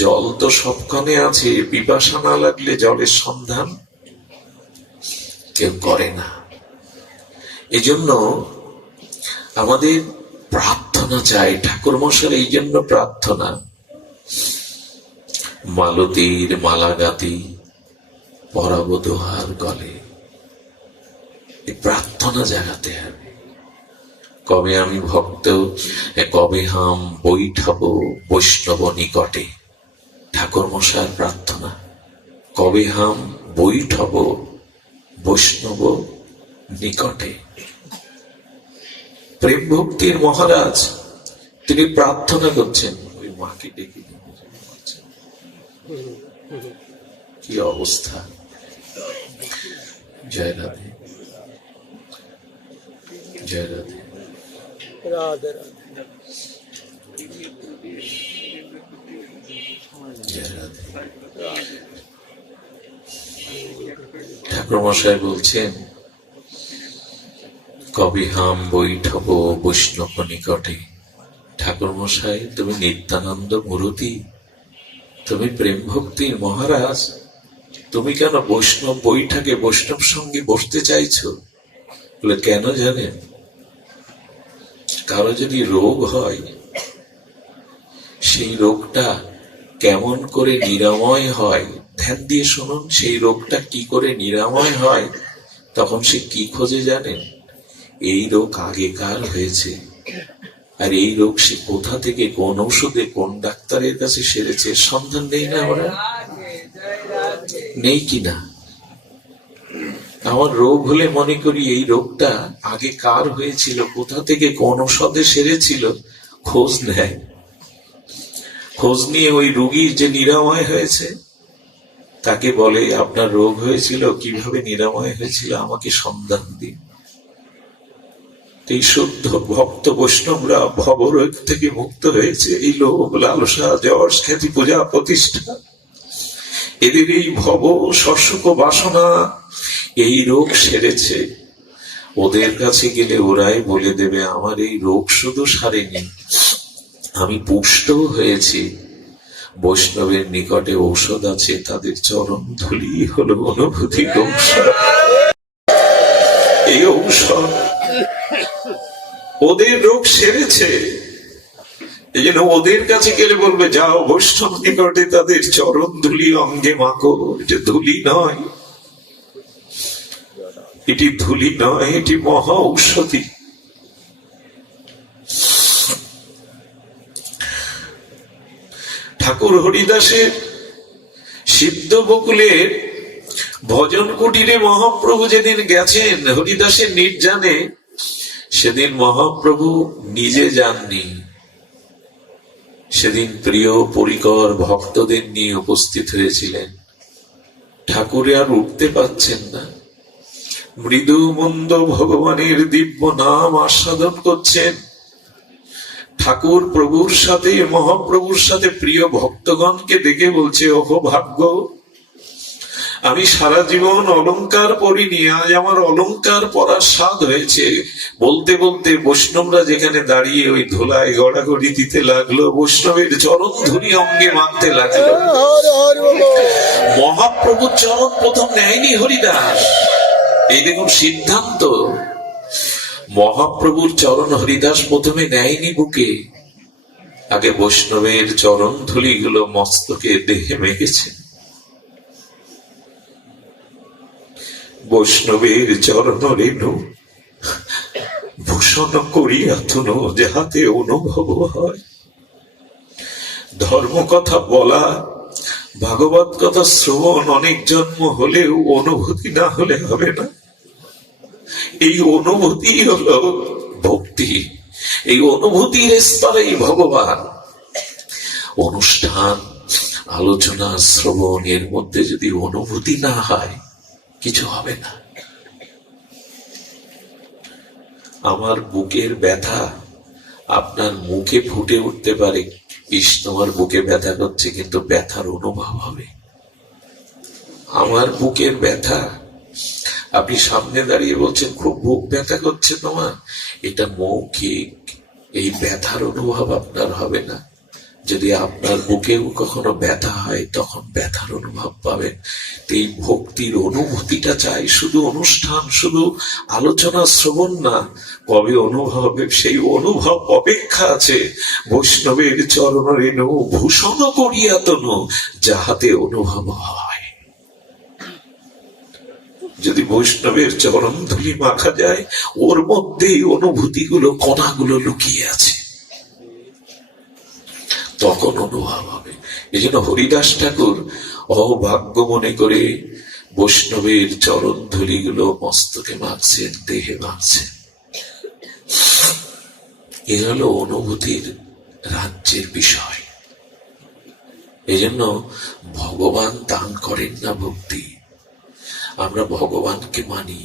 জল তো সবখানে আছে, পিপাসা না লাগলে জলের সন্ধান কেউ করে না। এজন্য আমাদের প্রার্থনা চাই। ঠাকুর মশাই এই জন্য প্রার্থনা, মালতীর মালাগাতি পরাবো দোহার গলে, এই প্রার্থনা জাগাতে হবে। কবে আমি ভক্ত, কবে হাম বৈঠাবো বৈষ্ণব নিকটে, ঠাকুর মশাইয়ের প্রার্থনা। কবে হাম বৈঠাবো বৈষ্ণব নিকটে। প্রেম ভক্তির মহারাজ তিনি প্রার্থনা করছেন, ওই মাকে ডেকে কি অবস্থা। জয় রাধে, জয় রাধে, রাধে রাধে। ঠাকুর মশাই বলছেন, কবি হাম বৈঠব বৈষ্ণব নিকটে। ঠাকুর মশাই তুমি নিত্যানন্দ মূরতি, তুমি প্রেম ভক্তির মহারাজ, তুমি কেন বৈষ্ণব বৈঠাকে বৈষ্ণব সঙ্গে বসতে চাইছো? বলে কেন জানেন? কারো যদি রোগ হয়, সেই রোগটা কেমন করে নিরাময় হয়, ধ্যান দিয়ে শুনুন, সেই রোগটা কি করে নিরাময় হয়, তখন সে কি খোঁজে জানেন? এই রোগ আগেকার হয়েছে, আর এই রোগ সে কোথা থেকে, কোন ঔষধে, কোন ডাক্তারের কাছে সেরেছে, সন্ধান নেই না আমরা? নেই কিনা? আমার রোগ হলে মনে করি এই রোগটা আগে কার হয়েছিল, কোথা থেকে, কোন ঔষধে সেরেছিল, খোঁজ নেয়। খোঁজ নিয়ে ওই রোগীর যে নিরাময় হয়েছে তাকে বলে, আপনার রোগ হয়েছিল, কিভাবে নিরাময় হয়েছিল আমাকে সন্ধান দিন। এই শুদ্ধ ভক্ত বৈষ্ণবরা ভবরোগ থেকে মুক্ত হয়েছে। এই লোভ, লালসা, যশ, খ্যাতি, পূজা, প্রতিষ্ঠা, এদের এই ভব শস্যক বাসনা, এই রোগ সেরেছে। ওদের কাছে গেলে ওরাই বলে দেবে, আমার এই রোগ শুধু সারেনি, আমি পুষ্ট হয়েছি। বৈষ্ণবের নিকটে ঔষধ আছে, তাদের চরণ ধুলি হলো অনুভূতি ঔষধ। এই ঔষধ ওদের রোগ সেরেছে। এই জন্য ওদের কাছে গেলে বলবে, যাও বৈষ্ণব নিকটে, তাদের চরণ ধুলি অঙ্গে মাখো। এটা ধুলি নয়, এটি ধুলি নয়, এটি মহা ঔষধি। ঠাকুর হরিদাসের সিদ্ধ বকুলের ভজন কুটিরে মহাপ্রভু যেদিন গেছেন হরিদাসের নির্জানে, সেদিন মহাপ্রভু নিজে যাননি। সেদিন প্রিয় পরিকর ভক্তদের নিয়ে উপস্থিত হয়েছিলেন। ঠাকুরে আর উঠতে পারছেন না, মৃদু মন্দ ভগবানের দিব্য নাম আস্বাদন করছেন। ঠাকুর প্রভুর সাথে, মহাপ্রভুর সাথে প্রিয় ভক্তগণকে দেখে বলছে, ওহো ভাগ্য, আমি সারা জীবন অলংকার পরিনি, আজ আমার অলংকার পরার স্বাদ হয়েছে। বলতে বলতে বৈষ্ণবরা যেখানে দাঁড়িয়ে ওই ধুলায় গড়াগড়ি দিতে লাগলো, বৈষ্ণবের চরণ ধুলি অঙ্গে মানতে লাগলো। মহাপ্রভুর চরণ প্রথম নেয়নি হরিদাস। এই দেখুন সিদ্ধান্ত, মহাপ্রভুর চরণ হরিদাস প্রথমে নেয়নি বুকে, আগে বৈষ্ণবের চরণ ধুলি গুলো মস্তকে, দেহে মেখেছে। বৈষ্ণবের চরণ রেণু ভূষণ করিয়া তুনো, যাহাতে অনুভব হয়। ধর্ম কথা বলা, ভাগবত কথা শ্রবণ অনেক জন্ম হলেও অনুভূতি না হলে হবে না। এই অনুভূতি হলো ভক্তি, এই অনুভূতির স্তরেই ভগবান। অনুষ্ঠান, আলোচনা, শ্রবণ, এর মধ্যে যদি অনুভূতি না হয়, কিছু হবে না। আমার বুকের ব্যথা আপনার মুখে ফুটে উঠতে পারে, তোমার বুকে ব্যথা করছে, কিন্তু ব্যথার অনুভব হবে। আমার বুকের ব্যথা, আপনি সামনে দাঁড়িয়ে বলছেন খুব বুক ব্যথা করছে তোমার, এটা মৌখিক, এই ব্যথার অনুভব আপনার হবে না। যদি আপনার বুকেও কখনো ব্যথা হয়, তখন ব্যথার অনুভব পাবেন। এই ভক্তির অনুভূতিটা চাই, শুধু অনুষ্ঠান, শুধু আলোচনা শ্রবণ না। কবে অনুভব হবে, সেই অনুভব অপেক্ষা আছে। বৈষ্ণবের চরণ রেণু ভূষণ করিয়া তনু, যাহাতে অনুভব হয়। যদি বৈষ্ণবের চরণ ধুলি মাখা যায়, ওর মধ্যেই অনুভূতিগুলো, কণাগুলো লুকিয়ে আছে, তখন অনুভব হবে। এই জন্য হরিদাস ঠাকুর অভাগ্য মনে করে বৈষ্ণবের চরণ ধুলি গুলো মস্তকে মাখছেন, দেহে মাখছেন। এ হলো অনুভূতির রাজ্যের বিষয়। এই জন্য ভগবান দান করেন না ভক্তি। আমরা ভগবানকে মানি,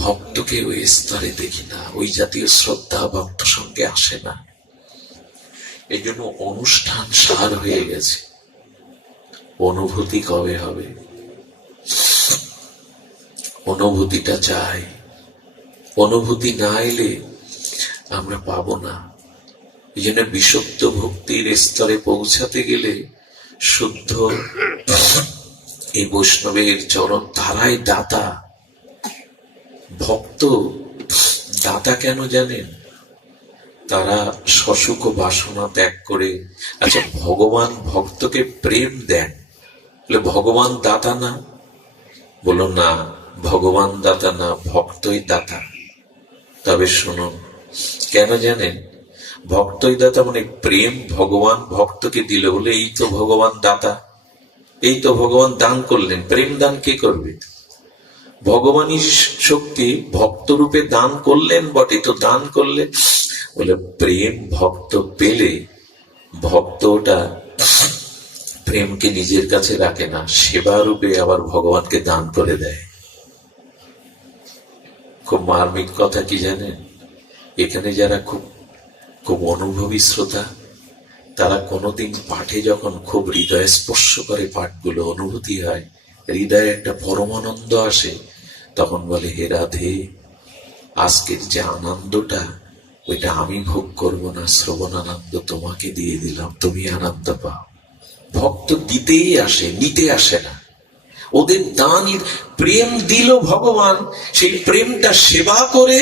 ভক্তকে ওই স্তরে দেখি না, ওই জাতীয় শ্রদ্ধা ভক্ত সঙ্গে আসে না। এই জন্য অনুষ্ঠান সার হয়ে গেছে, অনুভূতি কবে হবে? অনুভূতিটা চাই। অনুভূতি না এলে আমরা পাবো না। এই জন্য বিশুদ্ধ ভক্তির স্তরে পৌঁছাতে গেলে শুদ্ধ এই বৈষ্ণবের চরণ, তারাই দাতা। ভক্ত দাতা কেন জানেন? তারা সসুখ বাসনা ত্যাগ করে, আচ্ছা ভগবান ভক্তকে প্রেম দেন, বলে ভগবান দাতা না? বলো না, ভগবান দাতা না, ভক্তই দাতা। তবে শুনুন, কেন জানেন? ভক্তই দাতা মানে প্রেম ভগবান ভক্তকে দিল বলে এই তো ভগবান দাতা, এই তো ভগবান দান করলেন। প্রেম দান কে করবে? ভগবানই শক্তি ভক্ত রূপে দান করলেন বটে, তো দান করলেন বলে প্রেম ভক্ত পেলে ভক্ত ওটা প্রেমকে নিজের কাছে রাখে না, সেবা রূপে আবার ভগবানকে দান করে দেয়। খুব মার্মিক কথা কি জানেন? এখানে যারা খুব খুব অনুভবী শ্রোতা, তারা কোনোদিন পাঠে যখন খুব হৃদয় স্পর্শ করে, পাঠগুলো অনুভূতি হয়, হৃদয়ে একটা পরমানন্দ আসে, তখন বলে হে রাধে, আজকের যে আনন্দটা ওইটা আমি ভোগ করব না, শ্রবণ আনন্দ তোমাকে দিয়ে দিলাম, তুমি আনন্দ পাও। ভক্ত দিতেই আসে, নিতে আসে না। ওদের দান, প্রেম দিল ভগবান, সেই প্রেমটা সেবা করে।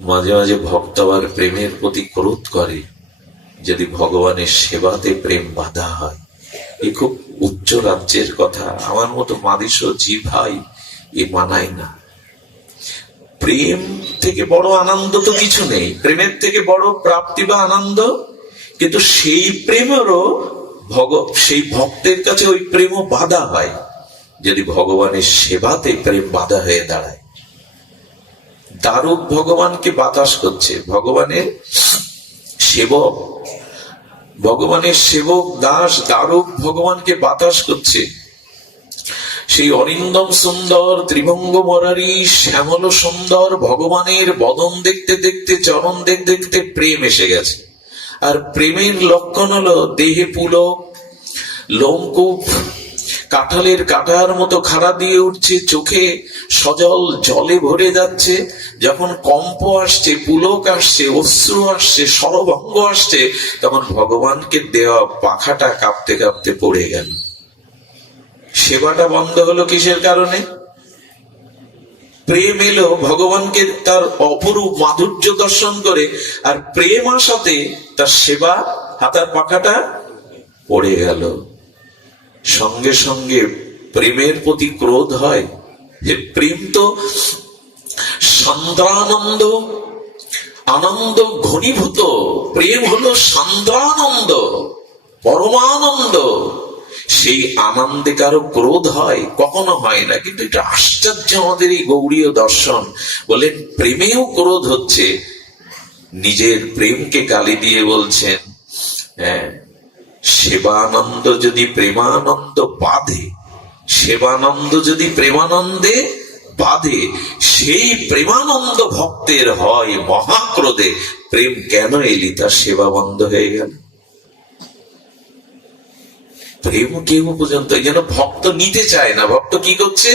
মাঝে মাঝে ভক্ত আবার প্রেমের প্রতি ক্রোধ করে যদি ভগবানের সেবাতে প্রেম বাধা হয়। এ খুব উচ্চ রাজ্যের কথা, আমার মতো মাদিস জি ভাই এ মানায় না। প্রেম থেকে বড় আনন্দ তো কিছু নেই, প্রেমের থেকে বড় প্রাপ্তি বা আনন্দ, কিন্তু সেই প্রেমেরও সেই ভক্তের কাছে ওই প্রেমও বাধা হয় যদি ভগবানের সেবাতে প্রেম বাধা হয়ে দাঁড়ায়। দারুক ভগবানকে বাতাস করছে, ভগবানের সেবক, ভগবানের সেবক দাস দারুক ভগবানকে বাতাস করছে। সেই অরিন্দম সুন্দর ত্রিভঙ্গ মরারি শ্যামল সুন্দর ভগবানের বদন দেখতে দেখতে, চরণ দেখতে দেখতে প্রেম এসে গেছে। আর প্রেমের লক্ষণ হলো দেহে পুলক, লোমকূপ কাঁঠালের কাঁটার মতো খাড়া দিয়ে উঠছে, চোখে সজল জলে ভরে যাচ্ছে। যখন কম্প আসছে, পুলক আসছে, অশ্রু আসছে, সরভঙ্গ আসছে, তখন ভগবানকে দেওয়া পাখাটা কাঁপতে কাঁপতে পড়ে গেল। সেবাটা বন্ধ হলো কিসের কারণে? প্রেম এলো ভগবানকে তার অপরূপ মাধুর্য দর্শন করে, আর প্রেম আসাতে তার সেবা হাতার পাখাটা পড়ে গেল। সঙ্গে সঙ্গে প্রেমের প্রতি ক্রোধ হয়। যে প্রেম তো সান্দ্রানন্দ, আনন্দ ঘনীভূত, প্রেম হলো সান্দ্রানন্দ, পরমানন্দ। সেই আনন্দে কারো ক্রোধ হয়? কখনো হয় না। কিন্তু এটা আশ্চর্য আমাদের এই গৌড়ীয় দর্শন। বলেন প্রেমেও ক্রোধ হচ্ছে। নিজের প্রেমকে গালি দিয়ে বলছেন, হ্যাঁ, সেবানন্দ যদি প্রেমানন্দ বাঁধে, সেবানন্দ যদি প্রেমানন্দে বাঁধে, সেই প্রেমানন্দ ভক্তের হয় মহাক্রোধে। প্রেম কেন এলি? তার সেবা বন্ধ হয়ে গেল। প্রেম কেউ পর্যন্ত যেন ভক্ত নিতে চায় না, ভক্ত কি করছে?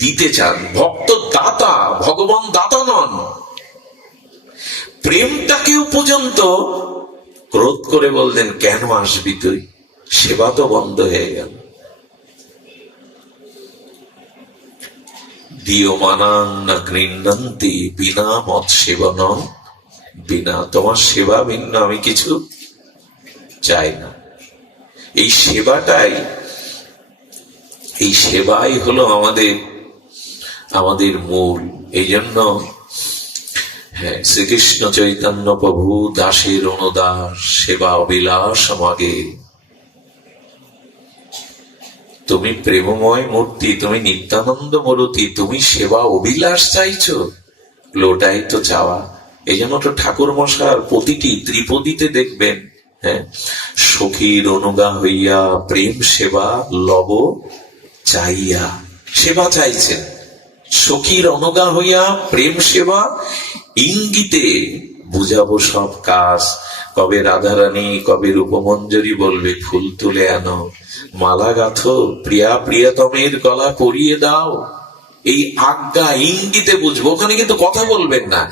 দিতে চান। ভক্ত দাতা, ভগবান দাতা নন। প্রেমটাকেও পর্যন্ত ক্রোধ করে বললেন কেন আসবি তুই, সেবা তো বন্ধ হয়ে গেল। দীয়মানাং না গৃহ্ণন্তি বিনা মত সেবনং, বিনা তোমার সেবা ভিন্ন আমি কিছু চাই না। এই সেবাটাই, এই সেবাই হলো আমাদের মূল। এই জন্য হ্যাঁ, শ্রীকৃষ্ণ চৈতন্য প্রভু দাসের অনুদাস সেবা অবিলাস মাগে। তুমি প্রেমময় মূর্তি, তুমি নিত্যানন্দ মূর্তি, তুমি সেবা অবিলাস চাইছো, লোটাই তো চাওয়া। এই জন্য তো ঠাকুর মশার প্রতিটি ত্রিপদীতে দেখবেন, হ্যাঁ, সখীর অনুগা হইয়া প্রেম সেবা লব চাইয়া, সেবা চাইছেন। সখীর অনুগা হইয়া প্রেম সেবা, ইঙ্গিতে বুঝাবো সব কাজ। কবে রাধারানী, কবে রূপমঞ্জরি বলবে ফুল তুলে আনো, মালা গাঁথো, প্রিয়া প্রিয়তমের গলা পরিয়ে দাও। এই আজ্ঞা ইঙ্গিতে বুঝবো, ওখানে কিন্তু কথা বলবেন না।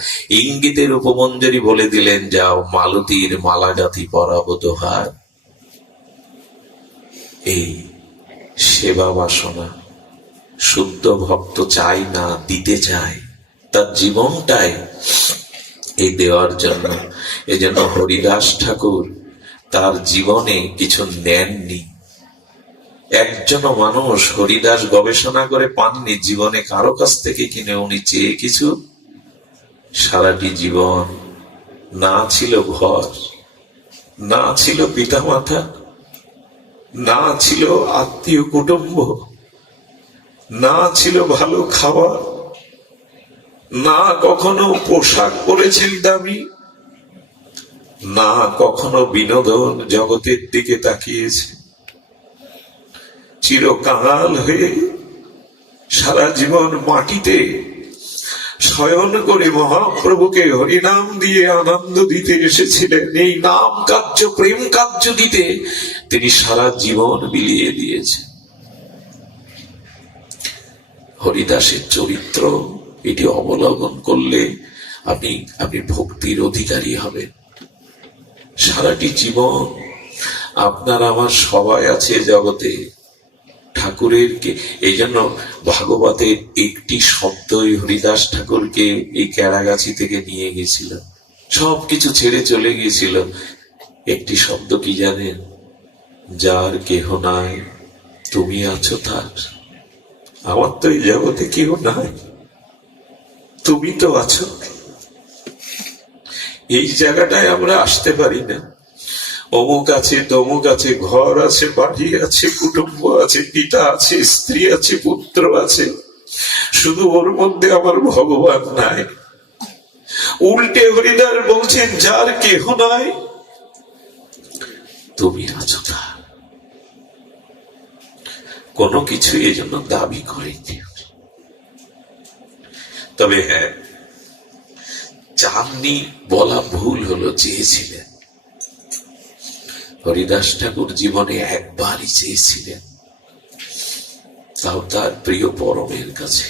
ইঙ্গিতে রূপমঞ্জরি বলে দিলেন যাও মালতীর মালা গাঁথি পরাবো দোহার। এই সেবা বাসনা শুদ্ধ ভক্ত চাই না, দিতে চায়। তার জীবনটাই এই দেওয়ার জন্য। এজন্য হরিদাস ঠাকুর তার জীবনে কিছু নেননি। একজন মানুষ হরিদাস গবেষণা করে পাননি জীবনে কারো কাছ থেকে কিনে উনি চেয়ে কিছু। সারাটি জীবন না ছিল ঘর, না ছিল পিতামাতা, না ছিল আত্মীয় কুটুম্ব, না ছিল ভালো খাবার, না কখনো পোশাক পরেছেন দামি, না কখনো বিনোদন জগতের দিকে তাকিয়েছে। চিরকাল হয়ে সারা জীবন মাটিতে শয়ন করে মহাপ্রভুকে হরিনাম দিয়ে আনন্দ দিতে এসেছিলেন। এই নাম কার্য, প্রেম কার্য দিতে তিনি সারা জীবন বিলিয়ে দিয়েছেন। হরিদাসের চরিত্র এটি অবলম্বন করলে আপনি ভক্তির অধিকারী হবেন। সারাটি জীবন আপনার আমার সবাই আছে জগতে ঠাকুরের কে। এই জন্য ভাগবতের একটি শব্দই হরিদাস ঠাকুরকে এই ক্যারাগাছি থেকে নিয়ে গেছিল, সবকিছু ছেড়ে চলে গিয়েছিল। একটি শব্দ কি জানেন? যার কেহ নাই তুমি আছো তার। আমার তো এই জগতে কেউ নাই, তুমি তো আছো। এই জায়গাটায় আমরা আসতে পারি না। অমুক আছে, তমুক আছে, ঘর আছে, বাড়ি আছে, কুটুম্ব আছে, পিতা আছে, স্ত্রী আছে, পুত্র আছে, শুধু ওর মধ্যে আমার ভগবান নাই। উল্টে হরিদাস বলছেন যার কেহ নাই তুমি আছো তার। কোনো কিছু এই জন্য দাবি করেনি। তবে হ্যাঁ, চাননি বলা ভুল হলো, চেয়েছিলেন। হরিদাস ঠাকুর জীবনে একবারই চেয়েছিলেন, তাও তার প্রিয় পরমের কাছে।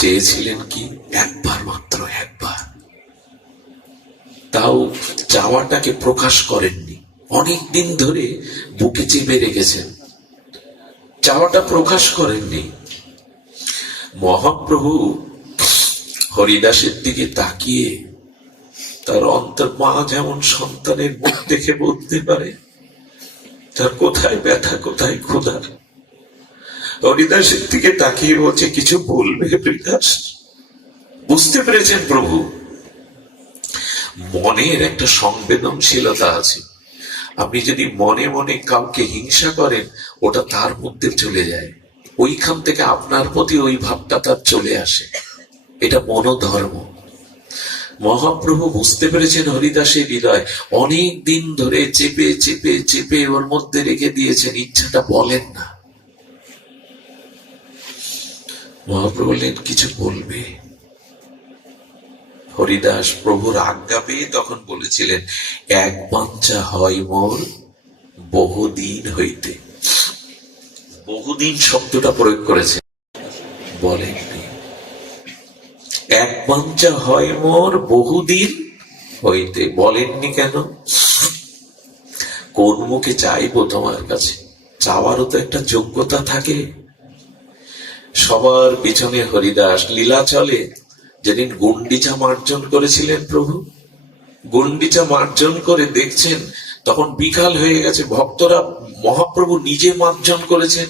চেয়েছিলেন কি? একবার মাত্র, একবার। তাও চাওয়াটাকে প্রকাশ করেননি, অনেক দিন ধরে বুকে চেপে রেখেছেন, চাওয়াটা প্রকাশ করেননি। মহাপ্রভু হরিদাসের দিকে তাকিয়ে তার অন্তর, মা যেমন সন্তানের মুখ দেখে বলতে পারে তার কোথায় ব্যথা, কোথায় ক্ষুধা, হরিদাসের দিকে তাকিয়ে বলছে কিছু বলবে হরিদাস। বুঝতে পেরেছেন প্রভু মনের একটা সংবেদনশীলতা আছে। আপনি যদি মনে মনে কাউকে হিংসা করেন, ওটা তার মধ্যে চলে যায়, ওইখান থেকে আপনার প্রতি ওই ভাবটা তার চলে আসে। এটা মনোধর্ম। মহাপ্রভু বুঝতে পেরেছেন হরিদাসের হৃদয়, অনেক দিন ধরে চেপে চেপে চেপে ওর মধ্যে রেখে দিয়েছেন, ইচ্ছাটা বলেন না। মহাপ্রভু বললেন কিছু বলবে। হরিদাস প্রভুর আজ্ঞা পেয়ে তখন বলেছিলেন, এক বাঞ্ছা হয় মোর বহুদিন হইতে। বহুদিন শব্দটা প্রয়োগ করেছে, বলেননি। এক বাঞ্ছা হয় মোর বহুদিন হইতে, বলেননি কেন? কোন মুখে চাইবো তোমার কাছে? চাওয়ারও তো একটা যোগ্যতা থাকে। সবার পিছনে হরিদাস লীলা চলে। যেদিন গুন্ডিচা মার্জন করেছিলেন প্রভু, গুন্ডিচা মার্জন করে দেখছেন তখন বিকাল হয়ে গেছে, ভক্তরা, মহাপ্রভু নিজে মার্জন করেছেন।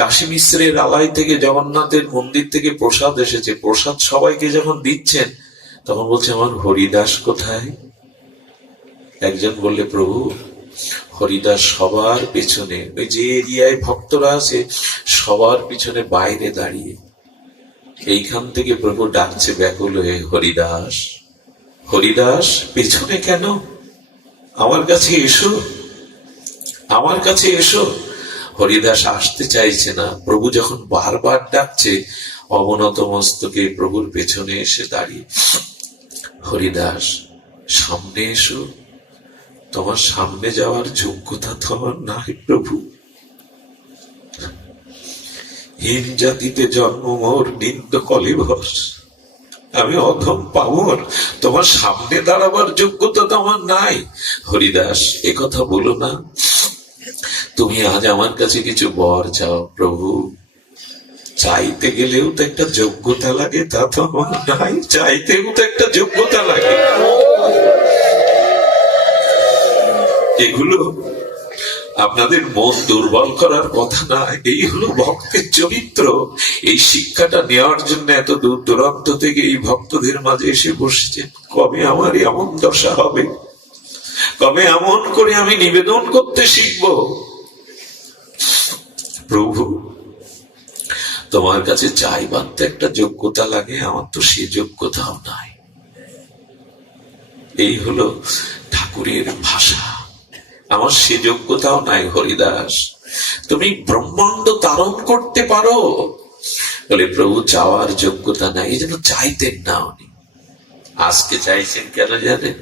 কাশী মিশ্রের আলাই থেকে, জগন্নাথের মন্দির থেকে প্রসাদ এসেছে, প্রসাদ সবাইকে যখন দিচ্ছেন তখন বলছে আমার হরিদাস কোথায়? একজন বললে প্রভু হরিদাস সবার পেছনে, ওই যে এরিয়ায় ভক্তরা আছে সবার পিছনে বাইরে দাঁড়িয়ে। এইখান থেকে প্রভু ডাকছে ব্যাকুল হয়ে, হরিদাস, হরিদাস পেছনে কেন? আমার কাছে এসো, আমার কাছে এসো। হরিদাস আসতে চাইছে না। প্রভু যখন বারবার ডাকছে, অবনত মস্তকে প্রভুর পেছনে এসে দাঁড়িয়ে, হরিদাস সামনে এসো, তোমার সামনে যাওয়ার যোগ্যতা তো আমার নাই প্রভু। হীন জাতিতে জন্ম মোর, নিন্দ কলিবর, আমি অধম পামর, তোমার সামনে দাঁড়াবার যোগ্যতা তো আমার নাই। হরিদাস এ কথা বলো না, তুমি আজ আমার কাছে কিছু বর চাও প্রভু। চাইতে গেলেও তো একটা যোগ্যতা লাগে, তা তো আমার নাই। চাইতেও তো একটা যোগ্যতা লাগে। এগুলো আপনাদের মন দুর্বল করার কথা না, এই হলো ভক্তের চরিত্র। এই শিক্ষাটা নেওয়ার জন্য এত দূর দূরান্ত থেকে এই ভক্তদের মাঝে এসে বসেছেন। কবে আমার এমন দশা হবে, কবে এমন করে আমি নিবেদন করতে শিখব? প্রভু, তোমার কাছে চাইবার তো একটা যোগ্যতা লাগে, আমার তো সে যোগ্যতাও নাই। এই হলো ঠাকুরের ভাষা। আমার সে যোগ্যতাও নাই। হরিদাস, তুমি ব্রহ্মাণ্ড তারণ করতে পারো বলে প্রভু চাওয়ার যোগ্যতা নাই। এই জন্য চাইতেন না উনি। আজকে চাইছেন কেন জানেন?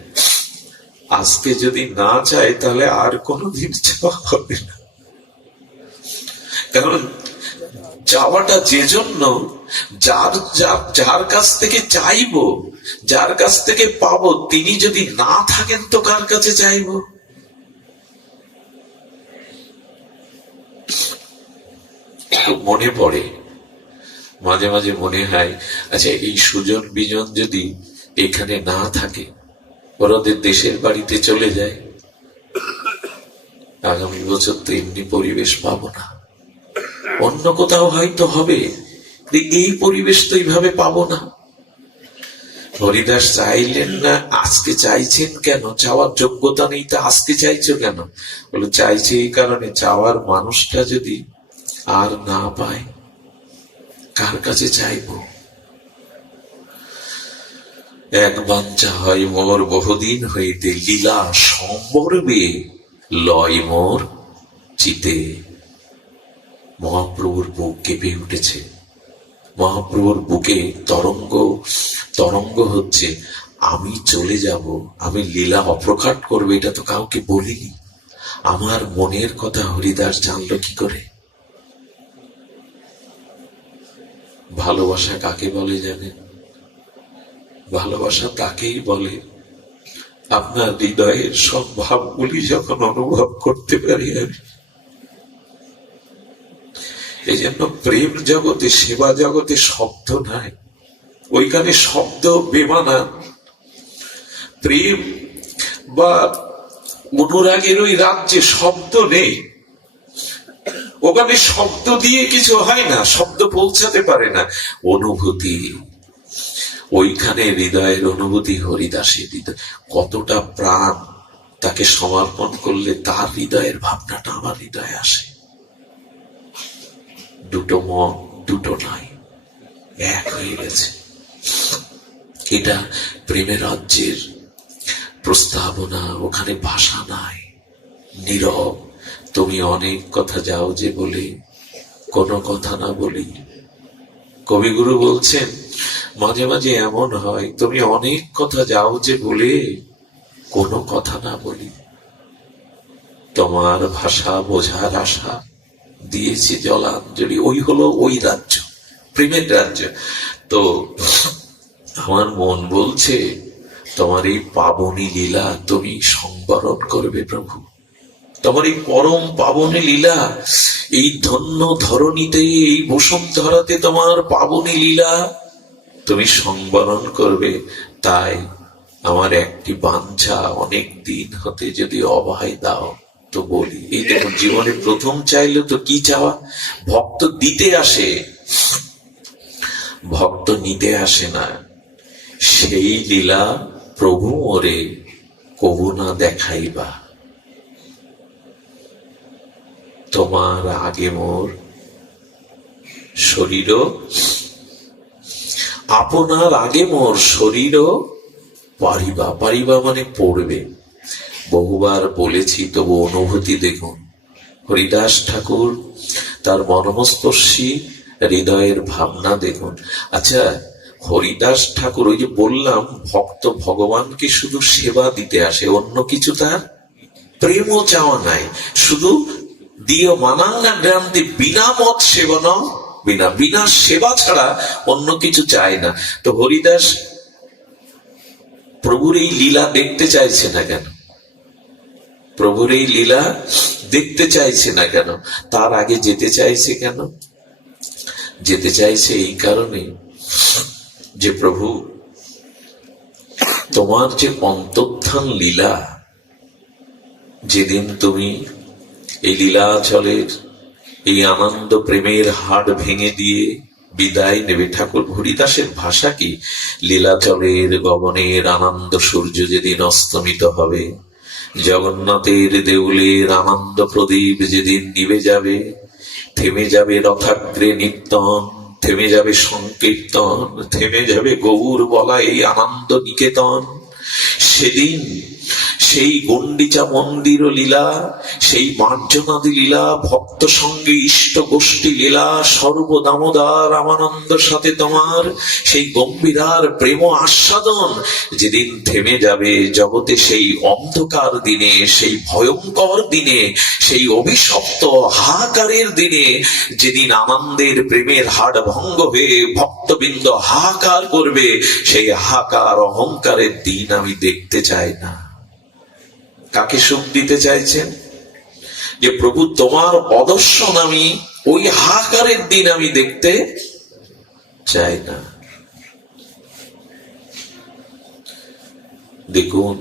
আজকে যদি না চাই তাহলে আর কোনোদিন চাওয়া হবে না। কারণ চাওয়াটা যে জন্য, যার কাছ থেকে চাইবো, যার কাছ থেকে পাবো, তিনি যদি না থাকেন তো কার কাছে চাইবো? মনে পড়ে, মাঝে মাঝে মনে হয়, আচ্ছা এই সুজন বিজন যদি এখানে না থাকে, ওদের দেশের বাড়িতে চলে যায়, আগামী বছর তো এমনি পরিবেশ পাবো না, অন্য কোথাও হয়তো হবে, এই পরিবেশ তো এইভাবে পাবো না। হরিদাস চাইলেন না। আজকে চাইছেন কেন? চাওয়ার যোগ্যতা নেই তো আজকে চাইছো কেন? বলে চাইছে এই কারণে, চাওয়ার মানুষটা যদি আর না পায়, কার কাছে চাইবো? এক বাঞ্ছা হয় মোর বহুদিন হইতে, লীলা সম্বর্বে লয় মোর চিতে। মহাপ্রভুর বুক কেঁপে উঠেছে। মহাপ্রভুর বুকে তরঙ্গ হচ্ছে। আমি চলে যাব, আমি লীলা অপ্রকাট করবো, এটা তো কাউকে বলিনি। আমার মনের কথা হরিদাস জানলো কি করে? ভালোবাসা কাকে বলে জানেন? ভালোবাসা তাকেই বলে আপনার হৃদয়ের সব ভাবগুলি যখন অনুভব করতে পারি আমি। এই জন্য প্রেম জগতে, সেবা জগতে শব্দ নাই, ওইখানে শব্দ বেমানা। প্রেম বা অনুরাগের ওই রাজ্যে শব্দ নেই। ওখানে শব্দ দিয়ে কিছু হয় না, শব্দ পৌঁছাতে পারে না। অনুভূতি, ওইখানে হৃদয়ের অনুভূতি। হরিদাসের হৃদয় কতটা প্রাণ, তাকে সমর্পণ করলে তার হৃদয়ের ভাবনাটা আমার হৃদয়ে আসে। দুটো মন, দুটো নাই, এক হয়ে গেছে। এটা প্রেমের রাজ্যের প্রস্তাবনা। ওখানে ভাষা নাই, নীরব। তুমি অনেক কথা যাও যে বলে, কোনো কথা না বলি। কবিগুরু বলছেন মাঝে মাঝে এমন হয়, তুমি অনেক কথা যাও যে বলে, কোনো কথা না বলি। তোমার ভাষা বোঝার আশা দিয়েছি জলাঞ্জলি। ওই হলো ওই রাজ্য, প্রেমের রাজ্য। তো আমার মন বলছে, তোমার এই পাবনী লীলা তুমি সংবরণ করবে প্রভু। তোমার এই পরম পাবনী লীলা, এই ধন্য ধরণীতে, এই বসুন্ধরাতে তোমার পাবনী লীলা তুমি সংবরণ করবে। তাই আমার একটি বাঞ্ছা, অনেক দিন হতে যদি অভয় দাও তো বলি। এই দেখুন, জীবনে প্রথম চাইলে তো কি চাওয়া? ভক্ত দিতে আসে, ভক্ত নিতে আসে না। সেই লীলা প্রভু ওরে কবু না দেখাইবা। তোমার আগে মোর শরীর, আপনার আগে মোর শরীর পারিবা। পারিবা মানে পড়বে। বহুবার বলেছি, তবু অনুভূতি দেখুন। হরিদাস ঠাকুর তার মর্মস্পর্শী হৃদয়ের ভাবনা দেখুন। আচ্ছা, হরিদাস ঠাকুর, ওই যে বললাম, ভক্ত ভগবানকে শুধু সেবা দিতে আসে, অন্য কিছু তার প্রেমও চাওয়া নাই। শুধু দিও মানাঙ্গা গ্রান্তি বিনা মত সেবন, বিনা সেবা ছাড়া অন্য কিছু চায় না। তো হরিদাস প্রভুর এই লীলা দেখতে চাইছে না কেন? প্রভুর এই লীলা দেখতে চাইছে না কেন? তার আগে যেতে চাইছে কেন? যেতে চাইছে এই কারণে যে প্রভু তোমার যে অন্তর্ধান লীলা, যেদিন তুমি এই লীলাচলের এই আনন্দ প্রেমের হাট ভেঙে দিয়ে বিদায় নেবে, ঠাকুর হরিদাসের ভাষা কি, লীলাচলের গগনের আনন্দ সূর্য যেদিন অস্তমিত হবে, জগন্নাথের দেউলের আনন্দ প্রদীপ যেদিন নিভে যাবে, থেমে যাবে রথাগ্রে নিত্যন, থেমে যাবে সংকীর্তন, থেমে যাবে গৌর বলা এই আনন্দ নিকেতন, সেদিন সেই গণ্ডিচা মন্দির লীলা, সেই মার্জনাদি লীলা, ভক্ত সঙ্গে ইষ্ট গোষ্ঠী লীলা, সর্বদামোদার রামানন্দর সাথে তোমার সেই গম্ভীরার প্রেম আস্বাদন যেদিন থেমে যাবে জগতে, সেই অন্ধকার দিনে, সেই ভয়ঙ্কর দিনে, সেই অভিশপ্ত হাহাকারের দিনে, যেদিন আনন্দের প্রেমের হাট ভঙ্গ হয়ে ভক্তবৃন্দ হাহাকার করবে, সেই হাহাকার অহংকারের দিন আমি দেখতে চাই না। কাকে সুখ দিতে চাইছেন? যে প্রভু তোমার অদর্শন আমি ওই হাহাকারের দিন আমি দেখতে চাই না। দেখুন,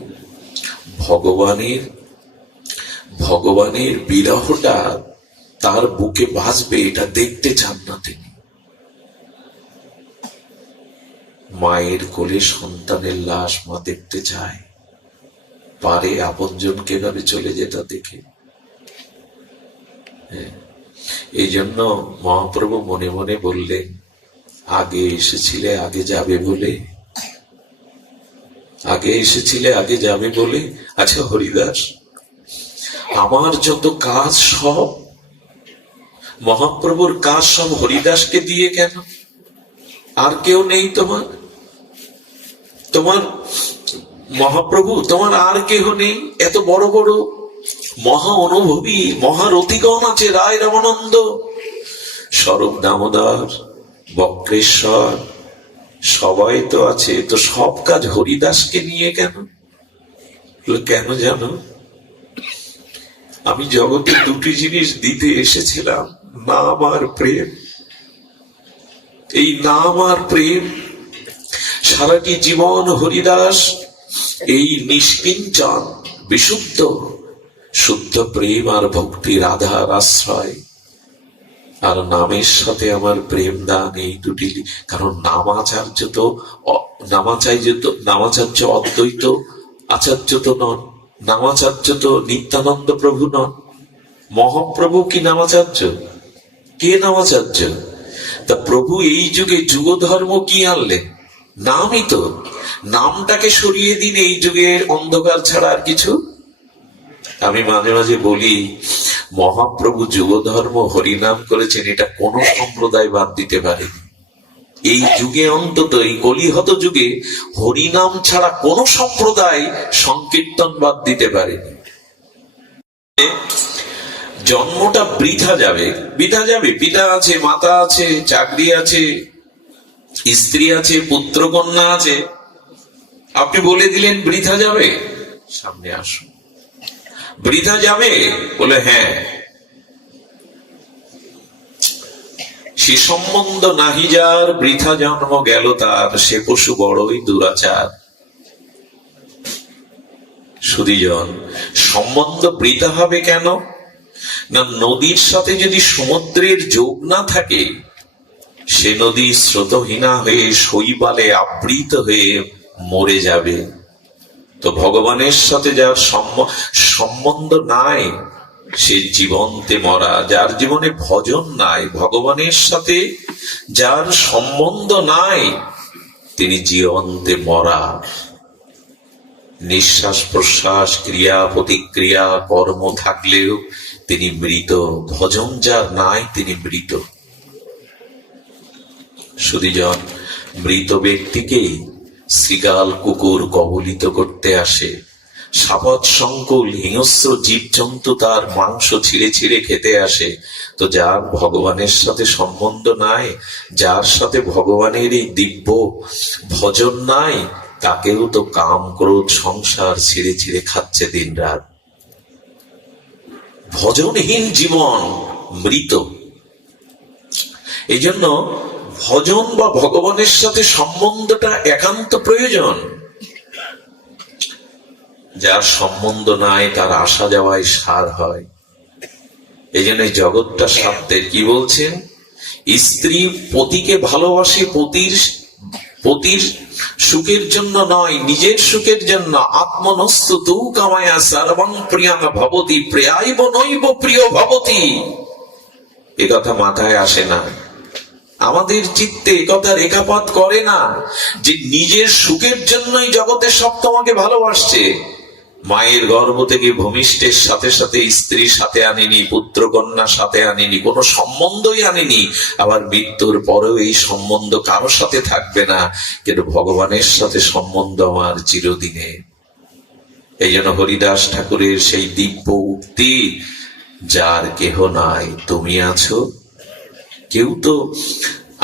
ভগবানের বিরহটা তার বুকে বাজবে, এটা দেখতে চান না তিনি। মায়ের কোলে সন্তানের লাশ মা দেখতে চায়, পারে আপনজনকে ভাবে চলে যেটা দেখে। এই জন্য মহাপ্রভু মনে মনে বললেন, আগে এসেছিলে আগে যাবে বলে, আগে এসেছিলে আগে যাবে বলে। আচ্ছা হরিদাস, আমার যত কাজ সব, মহাপ্রভুর কাজ সব হরিদাসকে দিয়ে কেন? আর কেউ নেই তোমার? তোমার মহাপ্রভু, তোমার আর কেহ নেই? এত বড় বড় মহা অনুভবী মহারথীগণ আছে, রায় রামানন্দ, স্বরূপ দামোদর, বক্রেশ্বর, সবাই তো আছে, তো সব কাজ হরিদাসকে নিয়ে কেন? কেন জানো? আমি জগতে দুটি জিনিস দিতে এসেছিলাম, নাম আর প্রেম। এই নাম আর প্রেম সারাটি জীবন হরিদাস এই নিষ্কিঞ্চন বিশুদ্ধ শুদ্ধ প্রেম আর ভক্তির আধার আশ্রয়, আর নামের সাথে আমার প্রেম দান, এই দুটি। কারণ নামাচার্য অদ্বৈত আচার্য তো নন, নামাচার্য তো নিত্যানন্দ প্রভু নন। মহাপ্রভু কি নামাচার্য? কে নামাচার্য? তা প্রভু এই যুগে যুগ ধর্ম কি আনলেন? নামই তো। নামটাকে সরিয়ে দিন এই যুগের অন্ধকার ছাড়া আর কিছু। আমি মাঝে মাঝে বলি, মহাপ্রভু যুগ ধর্ম হরিনাম করেছেন, এটা কোন সম্প্রদায় বাদ দিতে পারেনি। এই যুগে, অন্তত এই কলিহত যুগে, হরিনাম ছাড়া কোন সম্প্রদায় সংকীর্তন বাদ দিতে পারেনি। জন্মটা বৃথা যাবে, বৃথা যাবে। পিতা আছে, মাতা আছে, চাকরি আছে, স্ত্রী আছে, পুত্র কন্যা আছে। আপনি বলে দিলেন বৃথা যাবে, সামনে আসুন। বৃথা যাবে বলে হ্যাঁ, সে সম্বন্ধ নাহি যার, বৃথা জন্ম গেল তার, সে পশু বড়ই দুরাচার। সুধীজন, সম্বন্ধ বৃথা হবে কেন না? নদীর সাথে যদি সমুদ্রের যোগ না থাকে, সে নদী স্রোতহীনা হয়ে শৈবালে আবৃত হয়ে মরে যাবে। তো ভগবানের সাথে যার সম্বন্ধ নাই, সে জীবন্তে মরা। যার জীবনে ভজন নাই, ভগবানের সাথে যার সম্বন্ধ নাই, তিনি জীবন্তে মরা। নিঃশ্বাস প্রশ্বাস, ক্রিয়া প্রতিক্রিয়া, কর্ম থাকলেও তিনি মৃত। ভজন যার নাই, তিনি মৃত। সুধীজন, মৃত ব্যক্তিকে শৃগাল কুকুর কবলিত করতে আসে, সাপত সংকুল হিংস্র জীবজন্তু তার মাংস ছিঁড়ে ছিঁড়ে খেতে আসে। তো যার ভগবানের সাথে সম্বন্ধ নাই, যার সাথে ভগবানের এই দিব্য ভজন নাই, তাকেও তো কাম ক্রোধ সংসার ছিঁড়ে ছিঁড়ে খাচ্ছে দিন রাত। ভজনহীন জীবন মৃত। এই জন্য ভজন বা ভগবানের সাথে সম্বন্ধটা একান্ত প্রয়োজন। যার সম্বন্ধ নাই তার আসা যাওয়ায় সার হয়। এই জন্য জগৎটা সাধ্যের। কি বলছেন? স্ত্রী পতিকে ভালোবাসে পতির সুখের জন্য নয়, নিজের সুখের জন্য। আত্মনস্তু তু কামায়া সর্বং প্রিয়াং ভবতি প্রিয়াইব নৈব প্রিয় ভবতি। এ কথা মাথায় আসে না, আমাদের চিত্তে কথা রেখাপাত করে না যে নিজের সুখের জন্যই জগতের সব তোমাকে ভালোবাসছে। মায়ের গর্ভ থেকে ভূমিষ্ঠের সাথে সাথে স্ত্রীর সাথে আনেনি, পুত্র কন্যার সাথে আনেনি, কোনো সম্বন্ধই আনেনি। আবার মৃত্যুর পরেও এই সম্বন্ধ কারোর সাথে থাকবে না, কিন্তু ভগবানের সাথে সম্বন্ধ আমার চিরদিনে। এই জন্য হরিদাস ঠাকুরের সেই দিব্য উক্তি, যার কেহ নাই তুমি আছো। কেউ তো